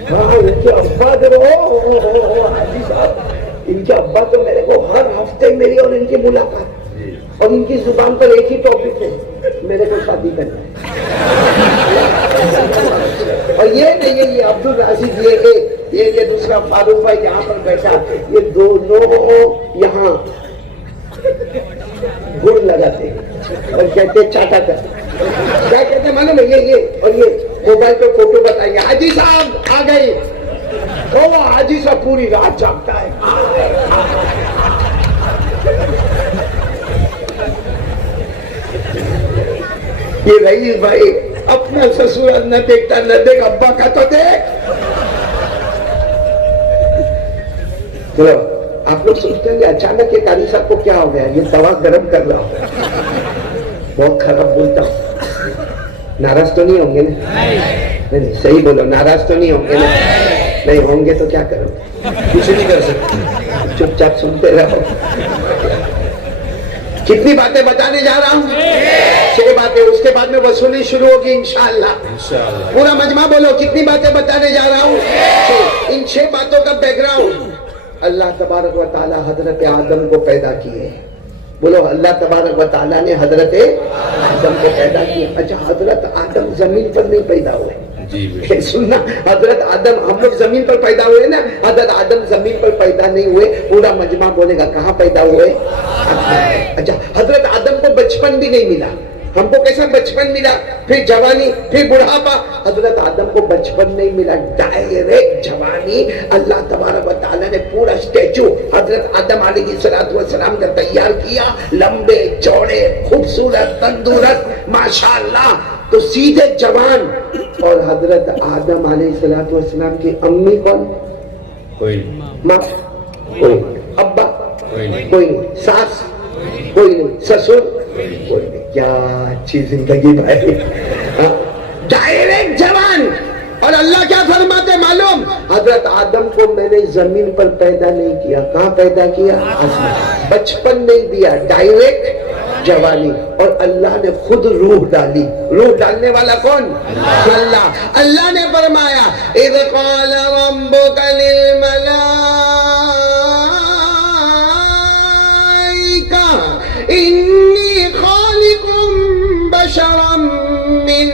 ہاں ان کے ابا حاجی صاحب, ان کے ابا تو میرے کو ہر ہفتے میری اور ان کی ملاقات, اور ان کی زبان پر ایک ہی ٹاپک ہے, میرے کو شادی کرنا ہے. اور یہ نہیں, یہ عبد الرازق, یہ دوسرا فاروق بھائی یہاں پر بیٹھا, یہ دونوں یہاں گڑ لگاتے ہیں اور کہتے چاٹا کر. کیا کہتے ہیں معلوم ہے, یہ اور یہ موبائل پہ فوٹو بتائیں گے, حاجی صاحب آ گئے. حاجی صاحب پوری رات جاگتا ہے. یہ رئیس بھائی اپنا سسرال نہ دیکھتا, نہ دیکھ ابا کا تو دیکھ. چلو آپ لوگ سوچتے ہیں اچانک یہ قاری صاحب کو کیا ہو گیا, یہ توا گرم کر رہا ہو. بہت خراب بولتا ہوں, ناراض تو نہیں ہوں گے نا؟ نہیں, صحیح بولو, ناراض تو نہیں ہوں گے نا؟ نہیں ہوں گے تو کیا کرو, کچھ نہیں کر سکتے, چپ چاپ سنتے رہو. کتنی باتیں بتانے جا رہا ہوں, 6 باتیں. اس کے بعد میں وصولی شروع ہوگی انشاءاللہ. پورا مجمع بولو, کتنی باتیں بتانے جا رہا ہوں. ان 6 باتوں کا بیک گراؤنڈ, اللہ تبارک و تعالی حضرت آدم کو پیدا کیے. بولو, اللہ تبارک و تعالیٰ نے حضرت آدم کو پیدا کیا. اچھا, حضرت آدم زمین پر نہیں پیدا ہوئے. جی سننا, حضرت آدم, ہم لوگ زمین پر پیدا ہوئے نا, حضرت آدم زمین پر پیدا نہیں ہوئے. پورا مجمع بولے گا کہاں پیدا ہوئے. اچھا, حضرت آدم کو بچپن بھی نہیں ملا. ہم کو کیسا بچپن ملا, پھر جوانی, پھر بڑھاپا. حضرت آدم کو بچپن نہیں ملا, ڈائریکٹ جوانی. اللہ تبارک و تعالیٰ نے پورا اسٹیچو حضرت آدم علیہ السلام کا تیار کیا, لمبے چوڑے, خوبصورت, تندرست, ماشاءاللہ. تو سیدھے جوان. اور حضرت آدم علیہ السلام کی امی کون؟ کوئی ماں کوئی, ابا کوئی نہیں, ساس کوئی نہیں, سسر کوئی نہیں. کیا اچھی زندگی بھائی. ڈائریکٹ جوان. اور اللہ کیا فرماتے معلوم, حضرت آدم کو میں نے زمین پر پیدا نہیں کیا. کہاں پیدا کیا؟ بچپن نہیں دیا, ڈائریکٹ جوانی. اور اللہ نے خود روح ڈالی. روح ڈالنے والا کون؟ اللہ. اللہ نے فرمایا اذ قال ربک للملائکہ انی خالق بشرا من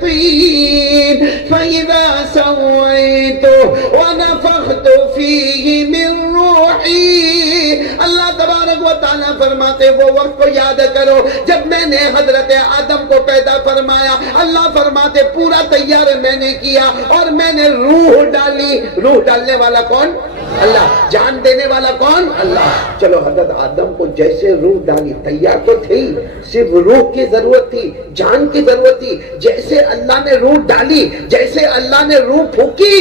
طین فاذا سویته ونفخت فیہ من روحی. اللہ تبارک و تعالیٰ فرماتے وہ وقت کو یاد کرو جب میں نے حضرت آدم کو پیدا فرمایا. اللہ فرماتے پورا تیار میں نے کیا اور میں نے روح ڈالی. روح ڈالنے والا کون؟ اللہ. جان دینے والا کون؟ اللہ. چلو, حضرت آدم کو جیسے روح ڈالی, تیار تو تھی, صرف روح کی ضرورت تھی, جان کی ضرورت تھی. جیسے اللہ نے روح ڈالی, جیسے اللہ نے روح پھونکی,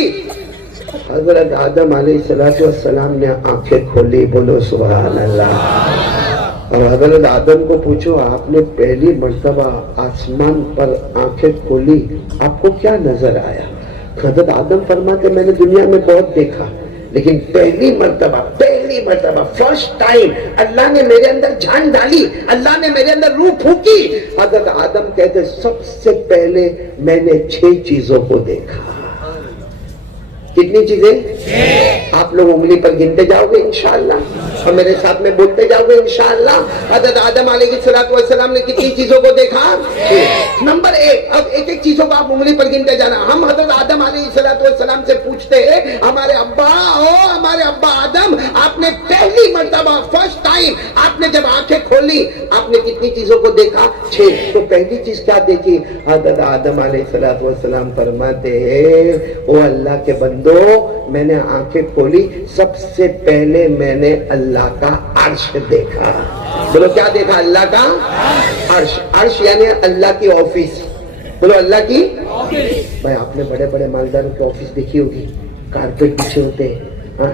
حضرت آدم علیہ السلام نے آنکھیں کھولی. بولو سبحان اللہ. اور حضرت آدم کو پوچھو, آپ نے پہلی مرتبہ آسمان پر آنکھیں کھولی, آپ کو کیا نظر آیا؟ حضرت آدم فرماتے میں نے دنیا میں بہت دیکھا, لیکن پہلی مرتبہ فرسٹ ٹائم اللہ نے میرے اندر جان ڈالی, اللہ نے میرے اندر روح پھونکی. حضرت آدم کہتے سب سے پہلے میں نے 6 چیزوں کو دیکھا. کتنی چیزیں؟ آپ لوگ انگلی پر گنتے جاؤ گے انشاءاللہ, اور میرے ساتھ میں بولتے جاؤ گے انشاءاللہ. حضرت آدم علیہ السلام نے کتنی چیزوں کو دیکھا؟ نمبر 1. اب ایک ایک چیزوں کو آپ انگلی پر گنتے جانا. ہم حضرت آدم علیہ السلام سے پوچھتے ہیں, ہمارے ابا آدم, آپ نے پہلی مرتبہ فرسٹ ٹائم آپ نے جب آنکھیں کھولی, آپ نے کتنی چیزوں کو دیکھا؟ 6. تو پہلی چیز کیا دیکھی؟ حضرت آدم علیہ السلام فرماتے ہیں, او اللہ کے بندو, میں نے آنکھیں کھولی, سب سے پہلے میں نے اللہ کا عرش دیکھا. بولو کیا دیکھا؟ اللہ کا عرش. عرش یعنی اللہ کی آفس. بولو اللہ کی آفس. بھائی آپ نے بڑے بڑے مالداروں کی آفس دیکھی ہوگی, کارپیٹ پیچھے ہوتے ہیں,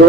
2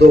2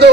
2,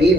3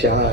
4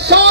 100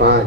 5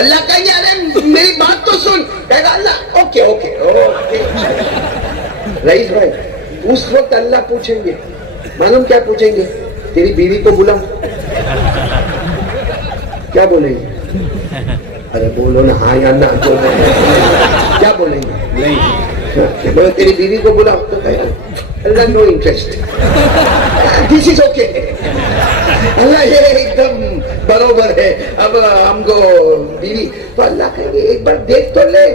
اللہ کہیں گے ارے میری بات تو سن، کہے گا اللہ اوکے اوکے اوکے. رئیس بھائی اس وقت اللہ پوچھیں گے، معلوم کیا پوچھیں گے؟ تیری بیوی کو بلا. کیا بولیں گے؟ ارے بولو نا ہاں یا نہ. کیا بولیں گے؟ نہیں. بولو تیری بیوی کو بلا. تو کہے گا اللہ no interest, this is okay. اللہ یہ ایک دم برابر ہے. اب ہم کو بیوی تو اللہ کہیں گے ایک بار دیکھ تو لے.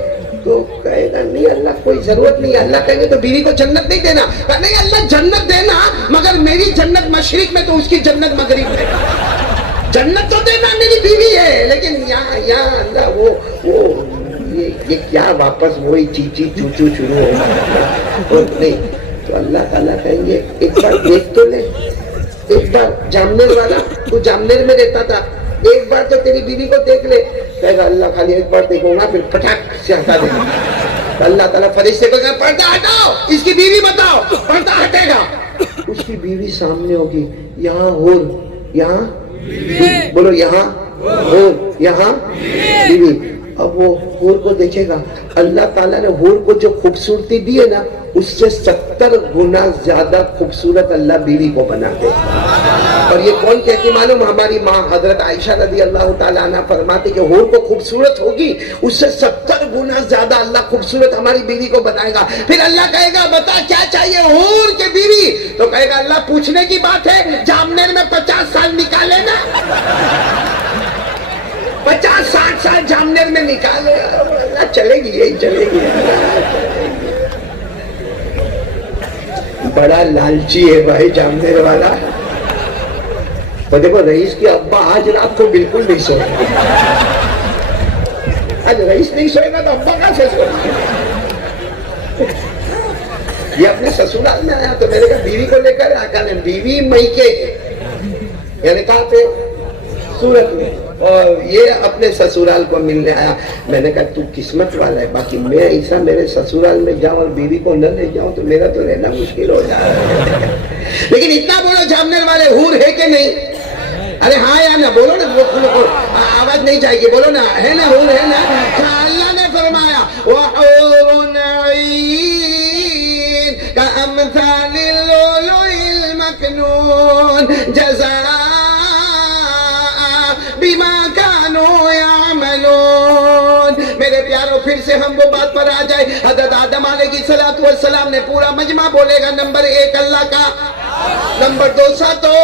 تو کہے گا نہیں اللہ کوئی ضرورت نہیں. اللہ کہیں گے تو بیوی کو جنت نہیں دینا. نہیں اللہ جنت دینا، مگر میری جنت مشرق میں تو اس کی جنت مغرب میں. جنت تو دینا میری بیوی ہے، لیکن یہاں اللہ وہ یہ کیا واپس وہی چیچی چوچو شروع ہو نہیں. تو اللہ تعالیٰ کہیں گے ایک بار دیکھ تو لے. ایک بار جامنیر والا، تو جامنیر میں رہتا تھا، ایک بار تو تیری بیوی کو دیکھ لے. کہے گا اللہ خالی ایک بار دیکھوں گا پھر پٹاک سے ہٹا دے گا. اللہ تعالیٰ فرشتے کو کہا پردہ ہٹاؤ، اس کی بیوی بتاؤ. پردہ ہٹے گا، اس کی بیوی سامنے ہوگی. یہاں ہور، یہاں بولو یہاں ہور، یہاں بیوی. اب وہ حور کو دیکھے گا. اللہ تعالیٰ نے حور کو جو خوبصورتی دی ہے نا، اس سے 70 گنا زیادہ خوبصورت اللہ بیوی کو بنا دے. اور یہ کون کہتی معلوم؟ ہماری ماں حضرت عائشہ رضی اللہ تعالیٰ عنہ فرماتے کہ حور کو خوبصورت ہوگی، اس سے 70 گنا زیادہ اللہ خوبصورت ہماری بیوی کو بنائے گا. پھر اللہ کہے گا بتا کیا چاہیے حور کے بیوی؟ تو کہے گا اللہ پوچھنے کی بات ہے، جامنیر میں 50 سال نکالے نا، 50-60 سال جامنیر میں نکالے. اللہ چلے گی، یہی چلے گی. بڑا لالچی ہے بھائی جامنیر والا. تو دیکھو رئیس کی ابا آج رات کو بالکل نہیں سوئے. آج رئیس نہیں سوئے گا تو ابا کہاں سے سوئے؟ یہ اپنے سسرال میں آیا تو میں نے کہا بیوی کو لے کر آقا نے، بیوی میکے یعنی کہاں پہ؟ سورت میں. اور یہ اپنے سسرال کو ملنے آیا. میں نے کہا تو قسمت والا ہے، باقی میں ایسا میرے سسرال میں جاؤں اور بیوی کو نہ لے جاؤں تو میرا تو رہنا مشکل ہو جائے. لیکن اتنا بولو جامنیر والے حور ہے کہ نہیں؟ ارے ہاں یا نہ بولو نا، آواز نہیں جائے گی، بولو نا ہے نا حور ہے نا. اللہ نے فرمایا وَحُورٌ عِينٌ كَأَمْثَالِ اللُّؤْلُؤِ الْمَكْنُونِ جَزَاءً بِمَا كَانُوا يَعْمَلُونَ. میرے پیاروں پھر سے ہم وہ بات پر آ جائے. حضرت آدم علیہ السلام نے پورا مجمع بولے گا نمبر 1 اللہ کا، نمبر 2 ساتوں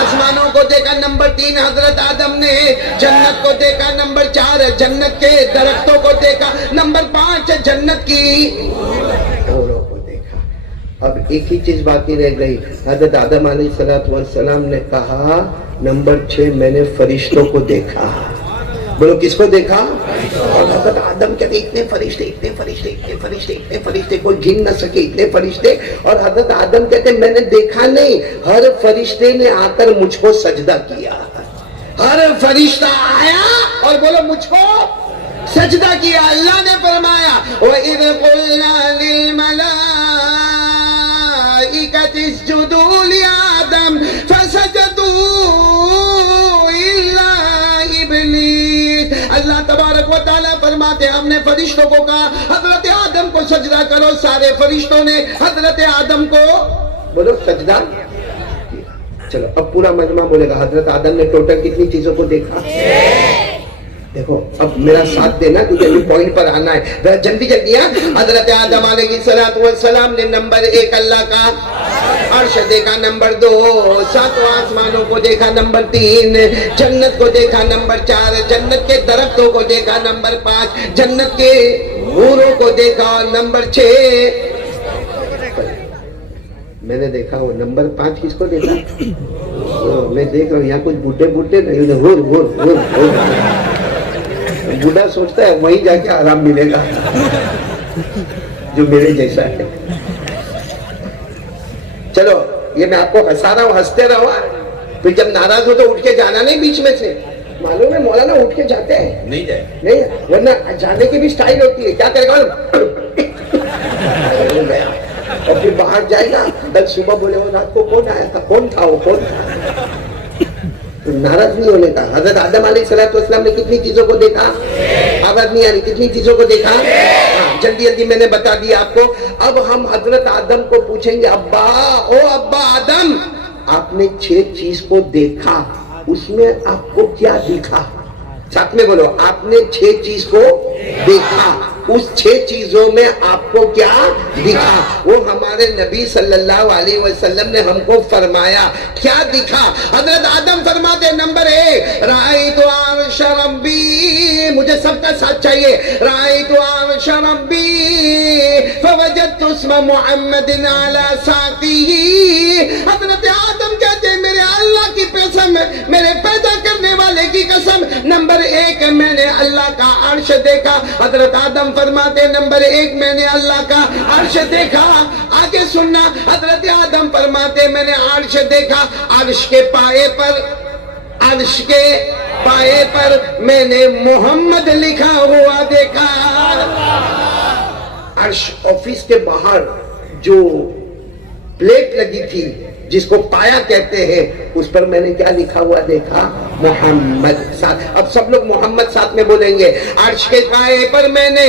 آسمانوں کو دیکھا، نمبر 3 حضرت آدم نے جنت کو دیکھا، نمبر 4 جنت کے درختوں کو دیکھا، نمبر 5 جنت کی حوروں کو دیکھا. اب ایک ہی چیز باقی رہ گئی. حضرت آدم علیہ السلام نے کہا نمبر 6 میں نے فرشتوں کو دیکھا. بولو کس کو دیکھا؟ اور حضرت آدم کہتے اتنے فرشتے اتنے فرشتے اتنے فرشتے اتنے فرشتے کوئی گن نہ سکے اتنے فرشتے. اور حضرت آدم کہتے میں نے دیکھا نہیں، ہر فرشتے نے آ کر مجھ کو سجدہ کیا. ہر فرشتہ آیا اور بولو مجھ کو سجدہ کیا. اللہ نے فرمایا وَإِذْ قُلْنَا لِلْمَلَائِكَةِ اسْجُدُوا لِآدَمَ فَسَجَدُوا إِلَّا إِبْلِيسَ. اللہ تبارک و تعالیٰ فرماتے ہم نے فرشتوں کو کہا حضرت آدم کو سجدہ کرو. سارے فرشتوں نے حضرت آدم کو بولو سجدہ. چلو اب پورا مجمع بولے گا حضرت آدم نے ٹوٹل کتنی چیزوں کو دیکھا؟ دیکھو اب میرا ساتھ دینا کیونکہ ابھی پوائنٹ پر آنا ہے جلدی جلدی. حضرت آدم علیہ السلام نے نمبر 1 اللہ کا عرش دیکھا، نمبر 2 ساتوں آسمانوں کو دیکھا، نمبر 3 جنت کو دیکھا، نمبر 4 جنت کے درختوں کو دیکھا، نمبر 5 جنت کے حوروں کو دیکھا، اور نمبر 6 میں نے دیکھا. وہ نمبر 5 کس کو دیکھا؟ میں دیکھ رہا ہوں یہاں کچھ بڈھے نہیں، بوڑھا سوچتا ہے وہیں جا کے آرام ملے گا جو میرے جیسا ہے. چلو یہ میں آپ کو ہنسا رہا ہوں، ہنستے رہو. پھر جب ناراض ہو تو اٹھ کے جانا نہیں بیچ میں سے. معلوم ہے مولانا اٹھ کے جاتے ہیں نہیں جائے نہیں، ورنہ جانے کی بھی سٹائل ہوتی ہے. کیا کرے گا اور پھر باہر جائے گا. کل صبح بولے وہ رات کو کون آیا تھا، کون تھا وہ، کون تھا. تو ناراض نہیں ہونے کا. حضرت آدم علیہ السلام نے کتنی چیزوں کو دیکھا؟ آواز نہیں آ رہی؟ کتنی چیزوں کو دیکھا؟ جلدی جلدی میں نے بتا دیا آپ کو. اب ہم حضرت آدم کو پوچھیں گے ابا، او ابا آدم، آپ نے 6 چیز کو دیکھا، اس میں آپ کو کیا دکھا؟ ساتھ میں بولو، آپ نے 6 چیز کو دیکھا، اس 6 چیزوں میں آپ کو کیا دکھا؟ وہ ہمارے نبی صلی اللہ علیہ وسلم نے ہم کو فرمایا. کیا دکھا؟ حضرت آدم فرماتے نمبر 1، رأیت عرش ربی، مجھے سب کا ساتھ چاہیے، رأیت عرش ربی فوجدت اسم محمد علی ساقیہ. حضرت آدم کہتے ہیں میرے اللہ کی قسم، میرے پیدا کرنے والے کی قسم، نمبر 1 میں نے اللہ کا عرش دیکھا. حضرت آدم فرماتے نمبر 1 میں نے اللہ کا عرش دیکھا. آگے سننا، حضرت آدم فرماتے میں نے عرش دیکھا، عرش کے پائے پر، عرش کے پائے پر میں نے محمد لکھا ہوا دیکھا. عرش آفس کے باہر جو پلیٹ لگی تھی جس کو پایا کہتے ہیں، اس پر میں نے کیا لکھا ہوا دیکھا؟ محمد. اب سب لوگ محمد ساتھ میں بولیں گے. عرش کے پائے پر میں نے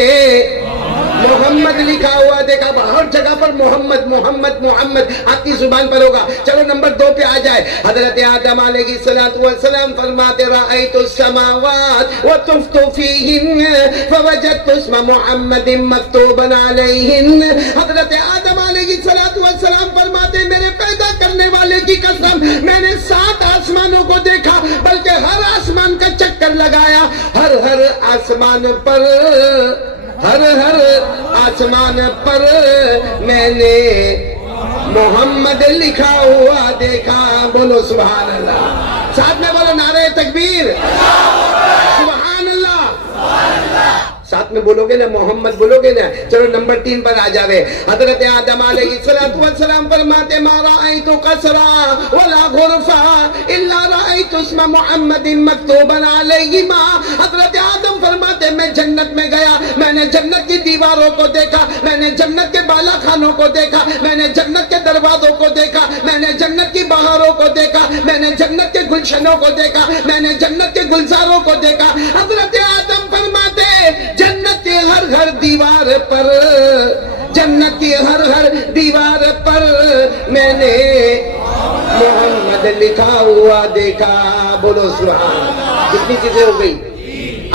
محمد لکھا ہوا دیکھا. ہر جگہ پر محمد محمد محمد آپ کی زبان پر ہوگا. چلو نمبر 2 پہ آ جائے. حضرت آدم علیہ السلام فرماتے رأیت السماوات وطفت فیہن فوجدت اسم محمد مکتوبا علیہن. حضرت آدم علیہ السلام فرماتے میرے پیدا کرنے والے کی قسم، میں نے 7 آسمانوں کو دیکھا، بلکہ ہر آسمان کا چکر لگایا، ہر آسمان پر، ہر آسمان پر میں نے محمد لکھا ہوا دیکھا. بولو سبحان اللہ. ساتھ میں بولو نعرہ تکبیر، سبحان اللہ. ساتھ میں بولو گے نا، محمد بولو گے نا. چلو نمبر 3 پر آ جاوے. حضرت آدم علیہ السلام فرماتے ما رأیت قصرا ولا غرفا الا رأیت اسم محمد مکتوبا علیہما. حضرت آدم فرماتے میں جنت میں گیا، میں نے جنت کی دیواروں کو دیکھا، میں نے جنت کے بالا خانوں کو دیکھا، میں نے جنت کے دروازوں کو دیکھا، میں نے جنت کی بہاروں کو دیکھا، میں نے جنت کے گلشنوں کو دیکھا، میں نے جنت کے گلزاروں کو دیکھا. حضرت آدم فرماتے جنت کے ہر دیوار پر، جنت کی ہر دیوار پر میں نے محمد لکھا ہوا دیکھا. بولو سبحان اللہ. کتنی چیزیں ہو گئی؟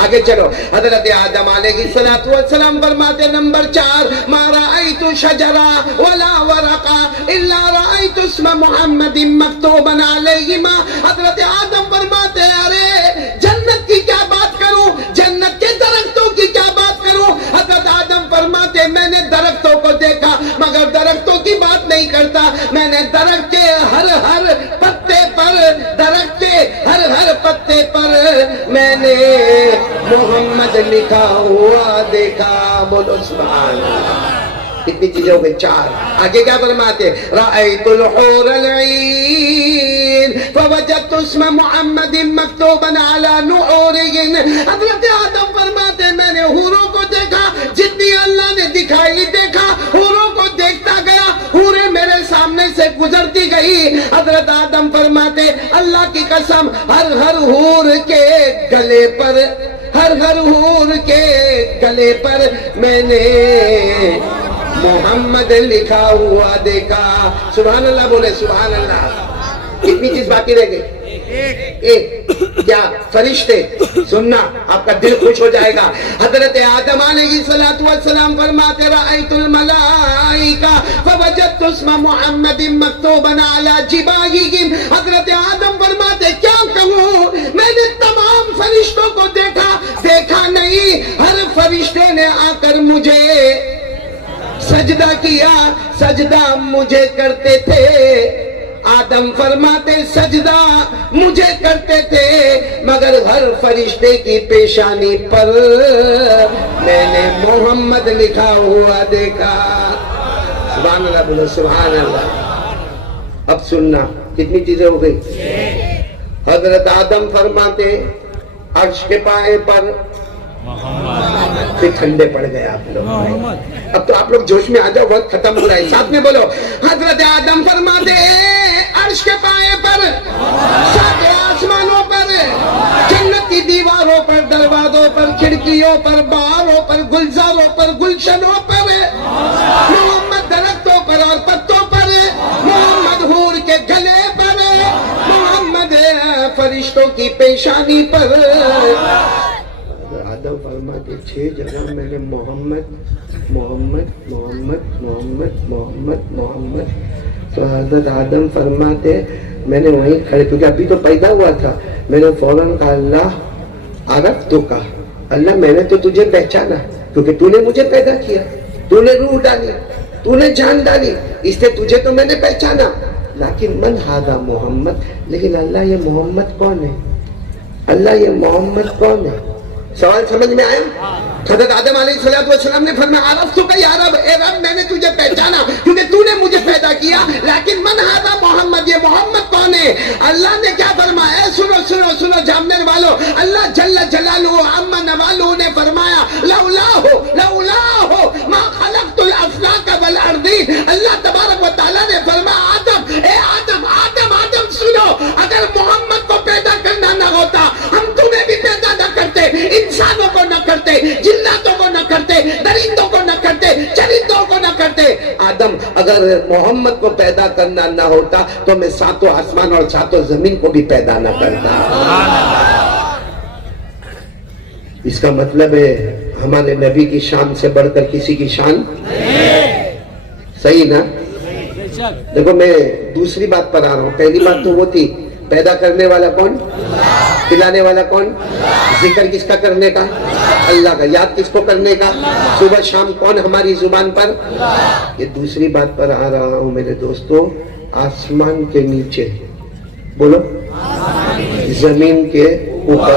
آگے چلو. حضرت آدم علیہ السلام فرماتے نمبر 4 ما رأیت شجرا ولا ورقا الا رأیت اسم محمد مکتوبا علیہما. حضرت آدم فرماتے ارے جنت کی کیا بات کروں، جنت کے درختوں کی کیا بات کروں. حضرت آدم فرماتے میں نے درختوں کو دیکھا مگر درختوں کی بات نہیں کرتا، میں نے درخت کے ہر پتے پر، درخت کے ہر پتے پر میں نے محمد لکھا ہوا دیکھا. بولو سبحان اللہ. کتنی چیزیں ہو گئی؟ 4. آگے کیا فرماتے رأیت الحور العین فوجدت اسم محمد مکتوبا علی نحورہن. حضرت آدم فرماتے میں نے حوروں کو دیکھا، جتنی اللہ نے دکھائی دیکھا، حوروں کو دیکھتا گیا، حوریں میرے سامنے سے گزرتی گئی. حضرت آدم فرماتے اللہ کی قسم ہر حور کے گلے پر، ہر حور کے گلے پر میں نے محمد لکھا ہوا دیکھا. سبحان اللہ. بولے سبحان اللہ. کتنی چیز باقی رہ گئی؟ ایک. کیا؟ فرشتے. سننا آپ کا دل خوش ہو جائے گا. حضرت آدم علیہ السلام فرماتے رأیت الملائکہ فوجدت اسم محمد مکتوبا علی جباہہم. حضرت آدم فرماتے کیا کہوں، میں نے تمام فرشتوں کو دیکھا نہیں، ہر فرشتے نے آ کر مجھے سجدہ کیا، سجدہ مجھے کرتے تھے. آدم فرماتے سجدہ مجھے کرتے تھے مگر ہر فرشتے کی پیشانی پر میں نے محمد لکھا ہوا دیکھا. سبحان اللہ. بولو سبحان اللہ. اب سننا کتنی چیزیں ہو گئی. حضرت آدم فرماتے عرش کے پائے پر، پھر ٹھنڈے پڑ گئے آپ لوگ. اب تو آپ لوگ جوش میں آ جاؤ، وقت ختم ہو رہا ہے. ساتھ میں بولو حضرت آدم فرماتے عرش کے پائے پر 7 آسمانوں وادیوں پر، بہاروں پر، گلزاروں پر، گلشنوں پر ہے، محمد درختوں پر اور پتوں پر ہے، محمد حور کے گلے پر ہے، محمد فرشتوں کی پیشانی پر ہے۔ آدم فرماتے 6 جگہ میں نے محمد محمد محمد محمد محمد محمد، تو حضرت آدم فرماتے میں نے وہیں کھڑے، کیونکہ ابھی تو پیدا ہوا تھا، میں نے فوراً کہا اللہ عرف تو کہا، اللہ میں نے تو تجھے پہچانا کیونکہ تو نے مجھے پیدا کیا، تو نے روح ڈالی، تو نے جان ڈالی، اس لیے تجھے تو میں نے پہچانا، لیکن من ھذا محمد، لیکن اللہ یہ محمد کون ہے؟ اللہ یہ محمد کون ہے؟ سوال سمجھ میں آیا؟ حضرت آدم علیہ السلام نے فرمایا عرفتک یا رب، اے رب میں نے تجھے پہچانا کیونکہ تو نے مجھے پیدا کیا، لیکن من ھذا محمد، یہ محمد کون ہے؟ اللہ نے کیا فرمایا؟ سنو سنو سنو جامنے والو، اللہ جل جلالہ عما نوالہ نے فرمایا لولاہ ما خلقت الافلاک والارضین، اللہ تبارک و تعالیٰ نے فرمایا آدم، اے آدم آدم آدم سنو، اگر محمد کو پیدا کرنا نہ ہوتا ہم تمہیں بھی پیدا نہ کرتے، انسانوں کو نہ کرتے، جناتوں کو نہ کرتے، درندوں کو نہ کرتے، چرندوں کو نہ کرتے۔ آدم اگر محمد کو پیدا کرنا نہ ہوتا تو میں 7 آسمان اور 7 زمین کو بھی پیدا نہ کرتا۔ اس کا مطلب ہے ہمارے نبی کی شان سے بڑھ کر کسی کی شان صحیح نا؟ دیکھو میں دوسری بات پر آ رہا ہوں، پہلی بات تو وہ تھی پیدا کرنے والا کون، پلانے والا کون، ذکر کس کا کرنے کا، اللہ کا، یاد کس کو کرنے کا، صبح شام کون ہماری زبان پر۔ یہ دوسری بات پر آ رہا ہوں میرے دوستو، آسمان کے نیچے بولو، زمین کے اوپر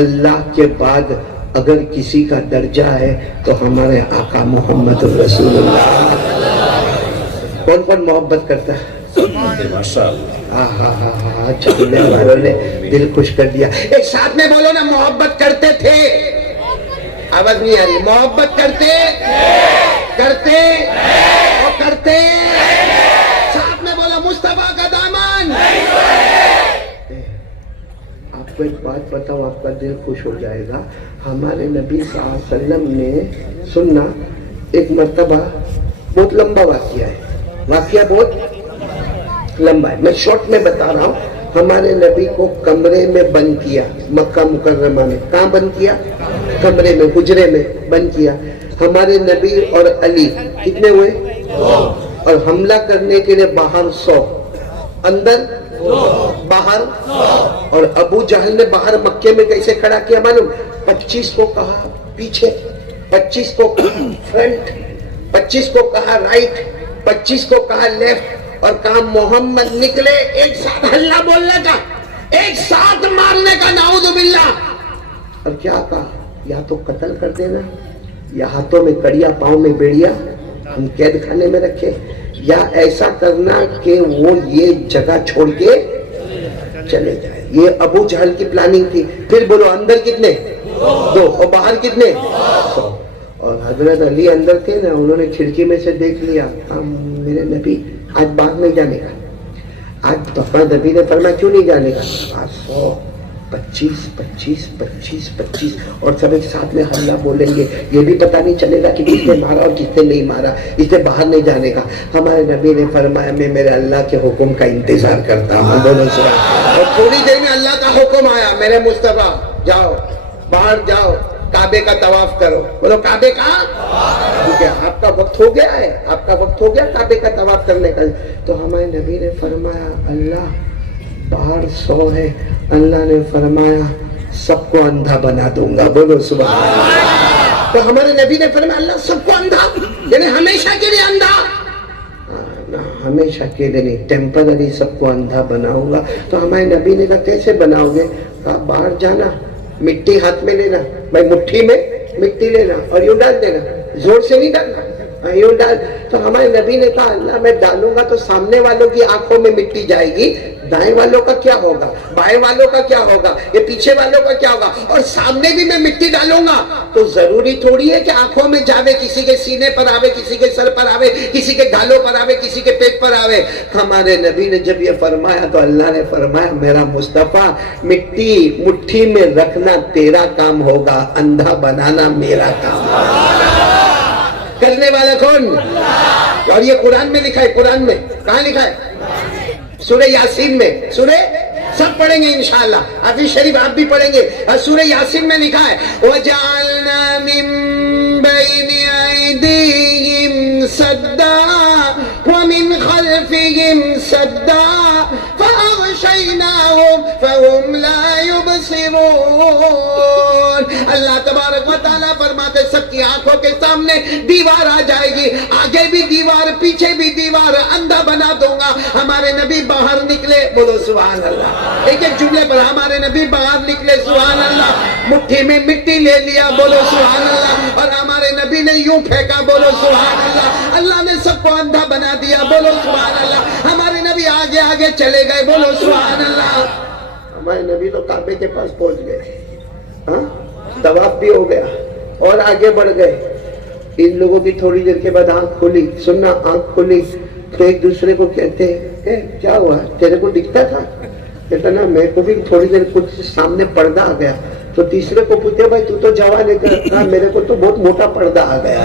اللہ کے بعد اگر کسی کا درجہ ہے تو ہمارے آقا محمد رسول اللہ۔ کون کون محبت کرتا ہے؟ چلنے والوں نے دل خوش کر دیا، ایک ساتھ میں بولو نا، محبت کرتے تھے، آواز نہیں آ رہی، محبت کرتے کرتے اور کرتے، ساتھ میں بولو مصطفیٰ کا دامن۔ آپ کو ایک بات بتاؤں، آپ کا دل خوش ہو جائے گا، ہمارے نبی صلی اللہ علیہ وسلم نے سننا ایک مرتبہ، بہت لمبا واقعہ ہے، واقعہ بہت لمبا ہے، میں شارٹ میں بتا رہا ہوں۔ ہمارے نبی کو کمرے میں بند کیا، مکہ مکرمہ میں، کہاں بند کیا؟ کمرے میں، حجرے میں بند کیا۔ ہمارے نبی اور علی کتنے ہوئے؟ اور حملہ کرنے کے لیے باہر 100، اندر باہر، اور ابو جہل نے باہر مکے میں کیسے کھڑا کیا معلوم؟ 25 کو کہا پیچھے، 25 کو فرنٹ، 25 کو کہا رائٹ، 25 کو کہا لیفٹ، اور کہا محمد نکلے، ایک ساتھ ہلّا بولنے کا، ایک ساتھ مارنے کا، نعوذ باللہ۔ اور کیا کہا؟ یا تو قتل کر دینا، یا ہاتھوں میں کڑیا، پاؤں میں بیڑیا، ہم قید خانے میں رکھے، یا ایسا کرنا کہ وہ یہ جگہ چھوڑ کے چلے جائے۔ یہ ابو جہل کی پلاننگ تھی۔ پھر بولو اندر کتنے؟ 2، اور باہر کتنے؟ 100۔ اور حضرت علی اندر تھے نا، انہوں نے کھڑکی میں سے دیکھ لیا، میرے نبی آج باغ میں جانے کا، آج پپا نبی نے فرمایا کیوں نہیں جانے کا؟ 100، 25، 25، 25، 25، اور سب ایک ساتھ میں ہلّا بولیں گے، یہ بھی پتہ نہیں چلے گا کہ کس نے مارا اور کس نے نہیں مارا، اس نے باہر نہیں جانے کا۔ ہمارے نبی نے فرمایا میں میرے اللہ کے حکم کا انتظار کرتا ہوں، دونوں سنا۔ اور تھوڑی دیر میں اللہ کا حکم آیا، میرے مصطفیٰ جاؤ، باہر جاؤ، کعبے کا طواف کرو۔ بولو کعبے کا، کیونکہ آپ کا وقت ہو گیا ہے، آپ کا وقت ہو گیا کعبے کا طواف کرنے کا۔ تو ہمارے نبی نے فرمایا اللہ باہر 100 ہے، اللہ نے فرمایا سب کو اندھا بنا دوں گا۔ بولو سبحان اللہ۔ تو ہمارے نبی نے فرمایا اللہ سب کو اندھا، یعنی ہمیشہ کے لیے اندھا نہ، ہمیشہ کے لیے نہیں، ٹیمپرری سب کو اندھا بناؤں گا۔ تو ہمارے نبی نے کہا کیسے بناؤ گے؟ کہا باہر جانا، مٹی ہاتھ میں لینا، میں مٹھی میں مٹی لینا اور یوں ڈال دینا، زور سے نہیں ڈالنا، یوں ڈال. تو ہمارے نبی نے کہا اللہ میں ڈالوں گا تو سامنے والوں کی آنکھوں میں مٹی جائے گی, دائیں والوں کا کیا ہوگا, بائیں والوں کا کیا ہوگا, یہ پیچھے والوں کا کیا ہوگا, اور سامنے بھی میں مٹی ڈالوں گا تو ضروری تھوڑی ہے کہ آنکھوں میں جاوے, کسی کے سینے پر آوے, کسی کے سر پر آوے, کسی کے گالوں پر آوے, کسی کے پیٹ پر آوے. ہمارے نبی نے جب یہ فرمایا تو اللہ نے فرمایا میرا مصطفیٰ مٹی مٹھی میں رکھنا تیرا کام ہوگا, اندھا بنانا میرا کام ہوگا. کرنے والا کون؟ اور یہ قرآن میں لکھا ہے. قرآن میں کہاں لکھا ہے؟ سورہ یاسین میں. سورہ سب پڑھیں گے انشاءاللہ, حدیث شریف آپ بھی پڑھیں گے. سورہ یاسین میں لکھا ہے وَجَعَلْنَا مِن بَيْنِ أَيْدِيهِمْ سَدًّا وَمِنْ خَلْفِهِمْ سَدًّا فَأَغْشَيْنَاهُمْ فَهُمْ لَا يُبْصِرُونَ. اللہ تبارک و تعالیٰ فرماتے سب کی آنکھوں کے سامنے دیوار آ جائے گی, آگے بھی دیوار, پیچھے بھی دیوار, اندھا بنا دوں گا. ہمارے نبی باہر نکلے, بولو سبحان اللہ. ایک ایک جملے پر ہمارے نبی باہر نکلے, سبحان اللہ, مٹھی میں مٹی لے لیا, بولو سبحان اللہ, اور ہمارے نبی نے یوں پھینکا, بولو سبحان اللہ. اللہ نے سب کو اندھا بنا دیا, بولو سبحان اللہ. ہمارے نبی آگے آگے چلے گئے, بولو سبحان اللہ. ہمارے نبی تو کعبے کے پاس پہنچ گئے, ہاں طواف بھی ہو گیا اور آگے بڑھ گئے. ان لوگوں کی تھوڑی دیر کے بعد آنکھ کھلی, سننا, آنکھ کھلی تو ایک دوسرے کو کہتے ہیں کیا ہوا, تیرے کو دکھتا تھا؟ کہتا نا میں کو بھی تھوڑی دیر کچھ سامنے پردہ آ گیا. تو تیسرے کو پوچھتے بھائی تو تو جوان ہے, کہا میرے کو تو بہت موٹا پردہ آ گیا.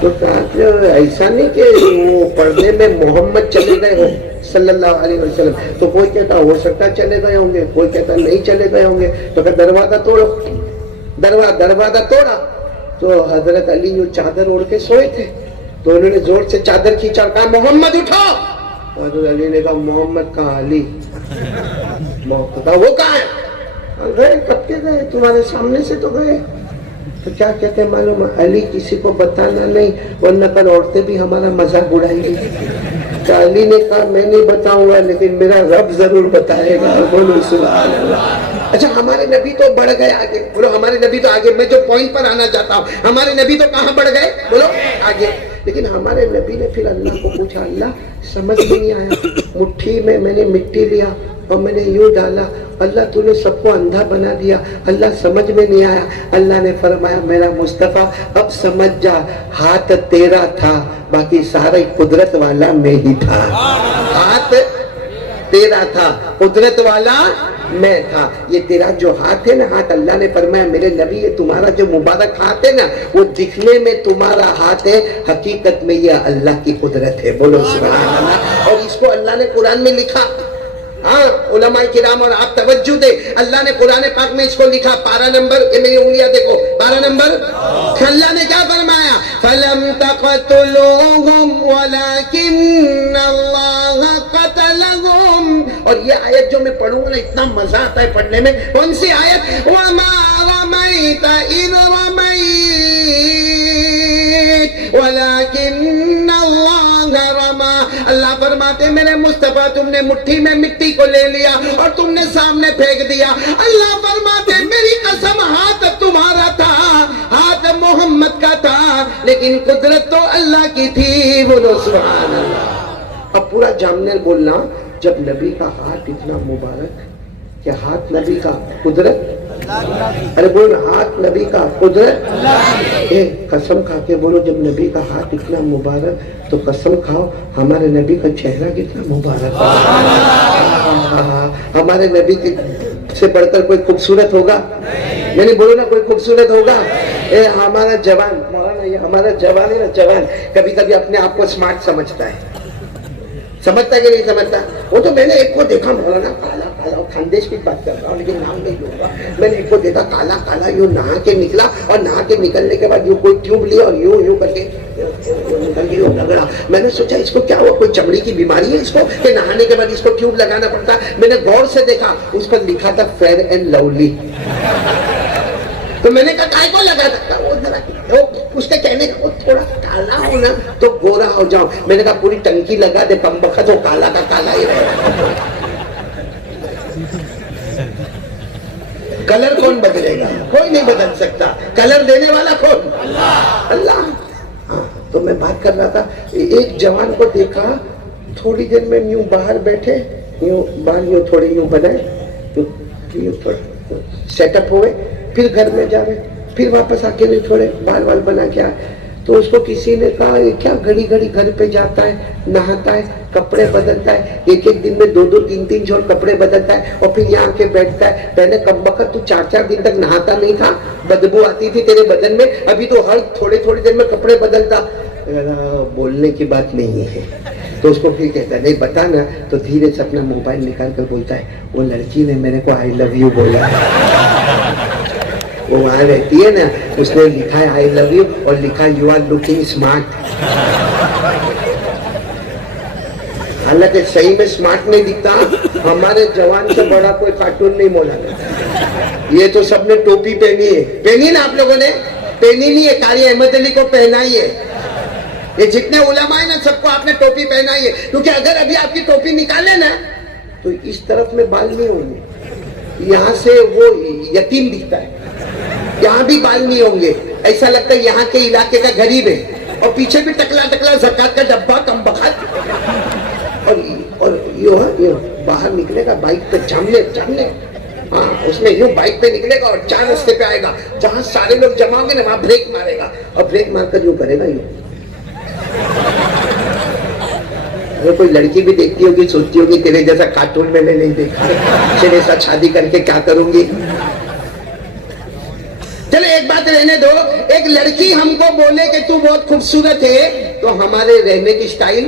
تو کہا کہ ایسا نہیں کہ وہ پردے میں محمد چلے گئے ہوں صلی اللہ علیہ وسلم. تو کوئی کہتا ہو سکتا چلے گئے ہوں گے, کوئی کہتا نہیں چلے گئے ہوں گے. تو کہ دروازہ توڑو, دروازہ توڑا تو حضرت علی جو چادر اوڑھ کے سوئے تھے تو انہوں نے زور سے چادر کھینچا اور کہا محمد اٹھو. تو حضرت علی نے کہا محمد کہاں, علی وہ کہاں ہے؟ گئے, کب کے گئے, تمہارے سامنے سے تو گئے. تو کیا کہتے ہیں معلوم, علی کسی کو بتانا نہیں ورنہ کل عورتیں بھی ہمارا مذاق اڑائیں گی. تو علی نے کہا میں نہیں بتاؤں گا لیکن میرا رب ضرور بتائے گا, بولو سبحان اللہ. اچھا ہمارے نبی تو بڑھ گئے آگے, بولو ہمارے نبی تو آگے. میں جو پوائنٹ پر آنا چاہتا ہوں, ہمارے نبی تو کہاں بڑھ گئے, بولو آگے. لیکن ہمارے نبی نے پھر اللہ کو پوچھا, اللہ سمجھ میں نہیں آیا, مٹھی میں میں نے مٹی لیا اور میں نے یوں ڈالا, اللہ تو نے سب کو اندھا بنا دیا, اللہ سمجھ میں نہیں آیا. اللہ نے فرمایا میرا مصطفیٰ اب سمجھ جا, ہاتھ تیرا تھا باقی سارا قدرت والا میں ہی تھا. ہاتھ تیرا تھا, قدرت والا میں تھا. یہ تیرا جو ہاتھ ہے نا, ہاتھ اللہ نے فرمایا میرے نبی یہ تمہارا جو مبارک ہاتھ ہے نا وہ دکھنے میں تمہارا ہاتھ ہے, حقیقت میں یہ اللہ کی قدرت ہے, بولو سبحان اللہ. اور اس کو اللہ نے قرآن میں لکھا. ہاں علماء کرام اور آپ توجہ دے, اللہ نے قرآن پاک میں اس کو لکھا. پارہ نمبر, یہ میری انگلیاں دیکھو, پارہ نمبر. اللہ نے کیا فرمایا, فَلَمْ تَقْتُلُوهُمْ وَلَكِنَّ اللَّهَ قَتَلَهُمْ. اور یہ آیت جو میں پڑھوں گا نا اتنا مزہ آتا ہے پڑھنے میں. کون سی آیت, وَمَا رَمَيْتَ إِذْ رَمَيْتَ وَلَكِنَّ اللَّهَ رَمَى. اللہ فرماتے میرے مصطفیٰ تم نے مٹھی میں مٹی کو لے لیا اور تم نے سامنے پھینک دیا. اللہ فرماتے میری قسم ہاتھ تمہارا تھا, ہاتھ محمد کا تھا, لیکن قدرت تو اللہ کی تھی, بولو سبحان اللہ. اب پورا جامنے بولنا, جب نبی کا ہاتھ اتنا مبارک کہ ہاتھ نبی کا قدرت, ارے بول ہاتھ نبی کا قدرت, قسم کھا کے بولو جب نبی کا ہاتھ اتنا مبارک تو قسم کھاؤ ہمارے نبی کا چہرہ کتنا مبارک. ہمارے نبی سے بڑھ کر کوئی خوبصورت ہوگا, میں نے بولو نا کوئی خوبصورت ہوگا. ہمارا جوان, یہ ہمارا جوان ہے نا, جوان کبھی کبھی اپنے آپ کو اسمارٹ سمجھتا ہے, سمجھتا ہے کہ نہیں سمجھتا. وہ تو میں نے ایک کو دیکھا مولانا کالا کالا, خاندیش کی بات کر رہا ہوں لیکن نام نہیں لوں گا. میں نے ایک کو دیکھا کالا کالا یوں نہا کے نکلا اور نہا کے نکلنے کے بعد یوں کوئی ٹیوب لی اور یوں کر کے نکل کے لگڑا. میں نے سوچا اس کو کیا ہوا, کوئی چمڑی کی بیماری ہے اس کو کہ نہانے کے بعد اس کو ٹیوب لگانا پڑتا. میں نے غور سے دیکھا, اس پر لکھا تھا فیئر اینڈ لولی. تو میں نے کہا کائے کو لگا سکتا, وہ ذرا اس کے کہنے کا وہ تھوڑا کالا ہو نا تو گورا ہو جاؤں. میں نے کہا پوری ٹنکی لگا دے, بم بخت وہ کالا کا کالا ہی رہے. کلر کون بدلے گا, کوئی نہیں بدل سکتا. کلر دینے والا کون, اللہ. ہاں تو میں بات کر رہا تھا, ایک جوان کو دیکھا تھوڑی دیر میں یوں باہر بیٹھے, یوں بال یوں تھوڑے یوں بنائے, یوں تھوڑا سیٹ اپ ہوئے, پھر گھر میں جا رہے, پھر واپس آ کے تھوڑے بال وال بنا کے آئے. تو اس کو کسی نے کہا یہ کیا گھڑی گھڑی گھر پہ جاتا ہے, نہاتا ہے, کپڑے بدلتا ہے, ایک ایک دن میں 2-3 جوڑ کپڑے بدلتا ہے اور پھر یہاں کے بیٹھتا ہے. پہلے کمبخت تو 4 دن تک نہاتا نہیں تھا, بدبو آتی تھی تیرے بدن میں, ابھی تو ہر تھوڑے دیر میں کپڑے بدلتا. بولنے کی بات نہیں ہے. تو اس کو پھر کہتا ہے نہیں بتا نا, تو دھیرے سے اپنا موبائل نکال کر بولتا ہے وہ لڑکی نے میرے کو آئی لو یو بولا ہے. وہ وہاں رہتی ہے نا, اس نے لکھا ہے آئی لو یو اور لکھا یو آر لوکنگ اسمارٹ. حالانکہ صحیح میں اسمارٹ نہیں دکھتا. ہمارے جوان سے بڑا کوئی کارٹون نہیں مولا کرتا. یہ تو سب نے ٹوپی پہنی ہے, پہنی نا آپ لوگوں نے, پہنی نہیں ہے, قاری احمد علی کو پہنائی ہے. یہ جتنے علماء ہیں نا سب کو آپ نے ٹوپی پہنائی ہے, کیونکہ اگر ابھی آپ کی ٹوپی نکالے نا تو اس طرف میں بال نہیں ہوں گے, یہاں سے وہ یتیم دکھتا ہے, یہاں بھی بال نہیں ہوں گے, ایسا لگتا ہے یہاں کے علاقے کا غریب ہے, اور پیچھے بھی ٹکلا زکات کا ڈبہ کم بخت, اور یہ باہر نکلے گا بائک پہ جام لے, ہاں اس میں یوں بائک پہ نکلے گا اور 4 رستے پہ آئے گا, جہاں سارے لوگ جمع ہوں گے نا وہاں بریک مارے گا, اور بریک مار کر یوں کرے گا یوں. اگر کوئی لڑکی بھی دیکھتی ہوگی سوچتی ہوگی تیرے جیسا کارٹون میں نے نہیں دیکھا, تیرے ساتھ شادی کر کے کیا کروں گی. چلے ایک بات رہنے دو, ایک لڑکی ہم کو بولے کہ تو بہت خوبصورت ہے تو ہمارے رہنے کی سٹائل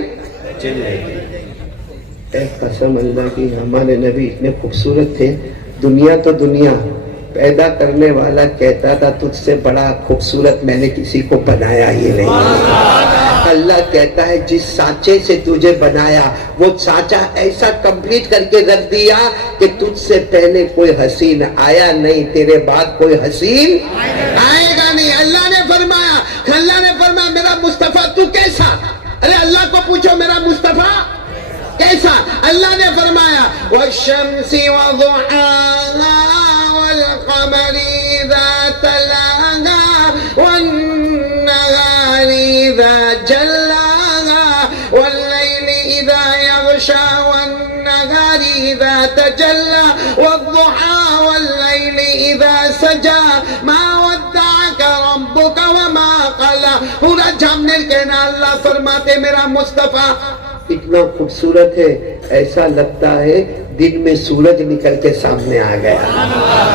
قسم اللہ کی ہمارے نبی اتنے خوبصورت تھے. دنیا تو دنیا پیدا کرنے والا کہتا تھا تجھ سے بڑا خوبصورت میں نے کسی کو بنایا ہی نہیں. اللہ کہتا ہے جس سانچے سے تجھے بنایا وہ سانچا ایسا کمپلیٹ کر کے رکھ دیا کہ تجھ سے پہلے کوئی حسین آیا نہیں, تیرے بعد کوئی حسین آئے گا نہیں. اللہ نے فرمایا میرا مصطفیٰ تو کیسا, ارے اللہ کو پوچھو میرا مصطفیٰ کیسا. اللہ نے فرمایا والشمس وضحاها والقمر اذا تلاها والنهار اذا جلاها والليل اذا يغشى والنهار اذا تجلى والضحى والليل اذا سجى ما ودعك ربك وما قلى. پورا جامنے کہنا اللہ فرماتے میرا مصطفیٰ اتنا خوبصورت ہے ایسا لگتا ہے دن میں سورج نکل کے سامنے آ گیا.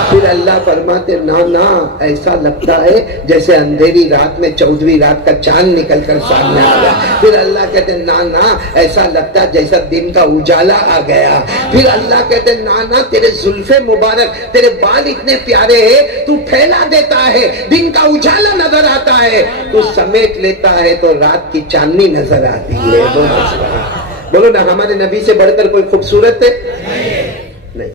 پھر اللہ فرماتے نا ایسا لگتا ہے جیسے اندھیری رات میں 14ویں رات کا چاند نکل کر سامنے آ گیا. پھر اللہ کہتے نا ایسا لگتا ہے جیسا دن کا اجالا آ گیا. پھر اللہ کہتے نا تیرے زلف مبارک, تیرے بال اتنے پیارے ہیں, تو پھیلا دیتا ہے دن کا اجالا نظر آتا ہے, تو سمیٹ لیتا ہے تو رات کی چاندنی نظر آتی ہے. بولو نا ہمارے نبی سے بڑھ کر کوئی خوبصورت ہے؟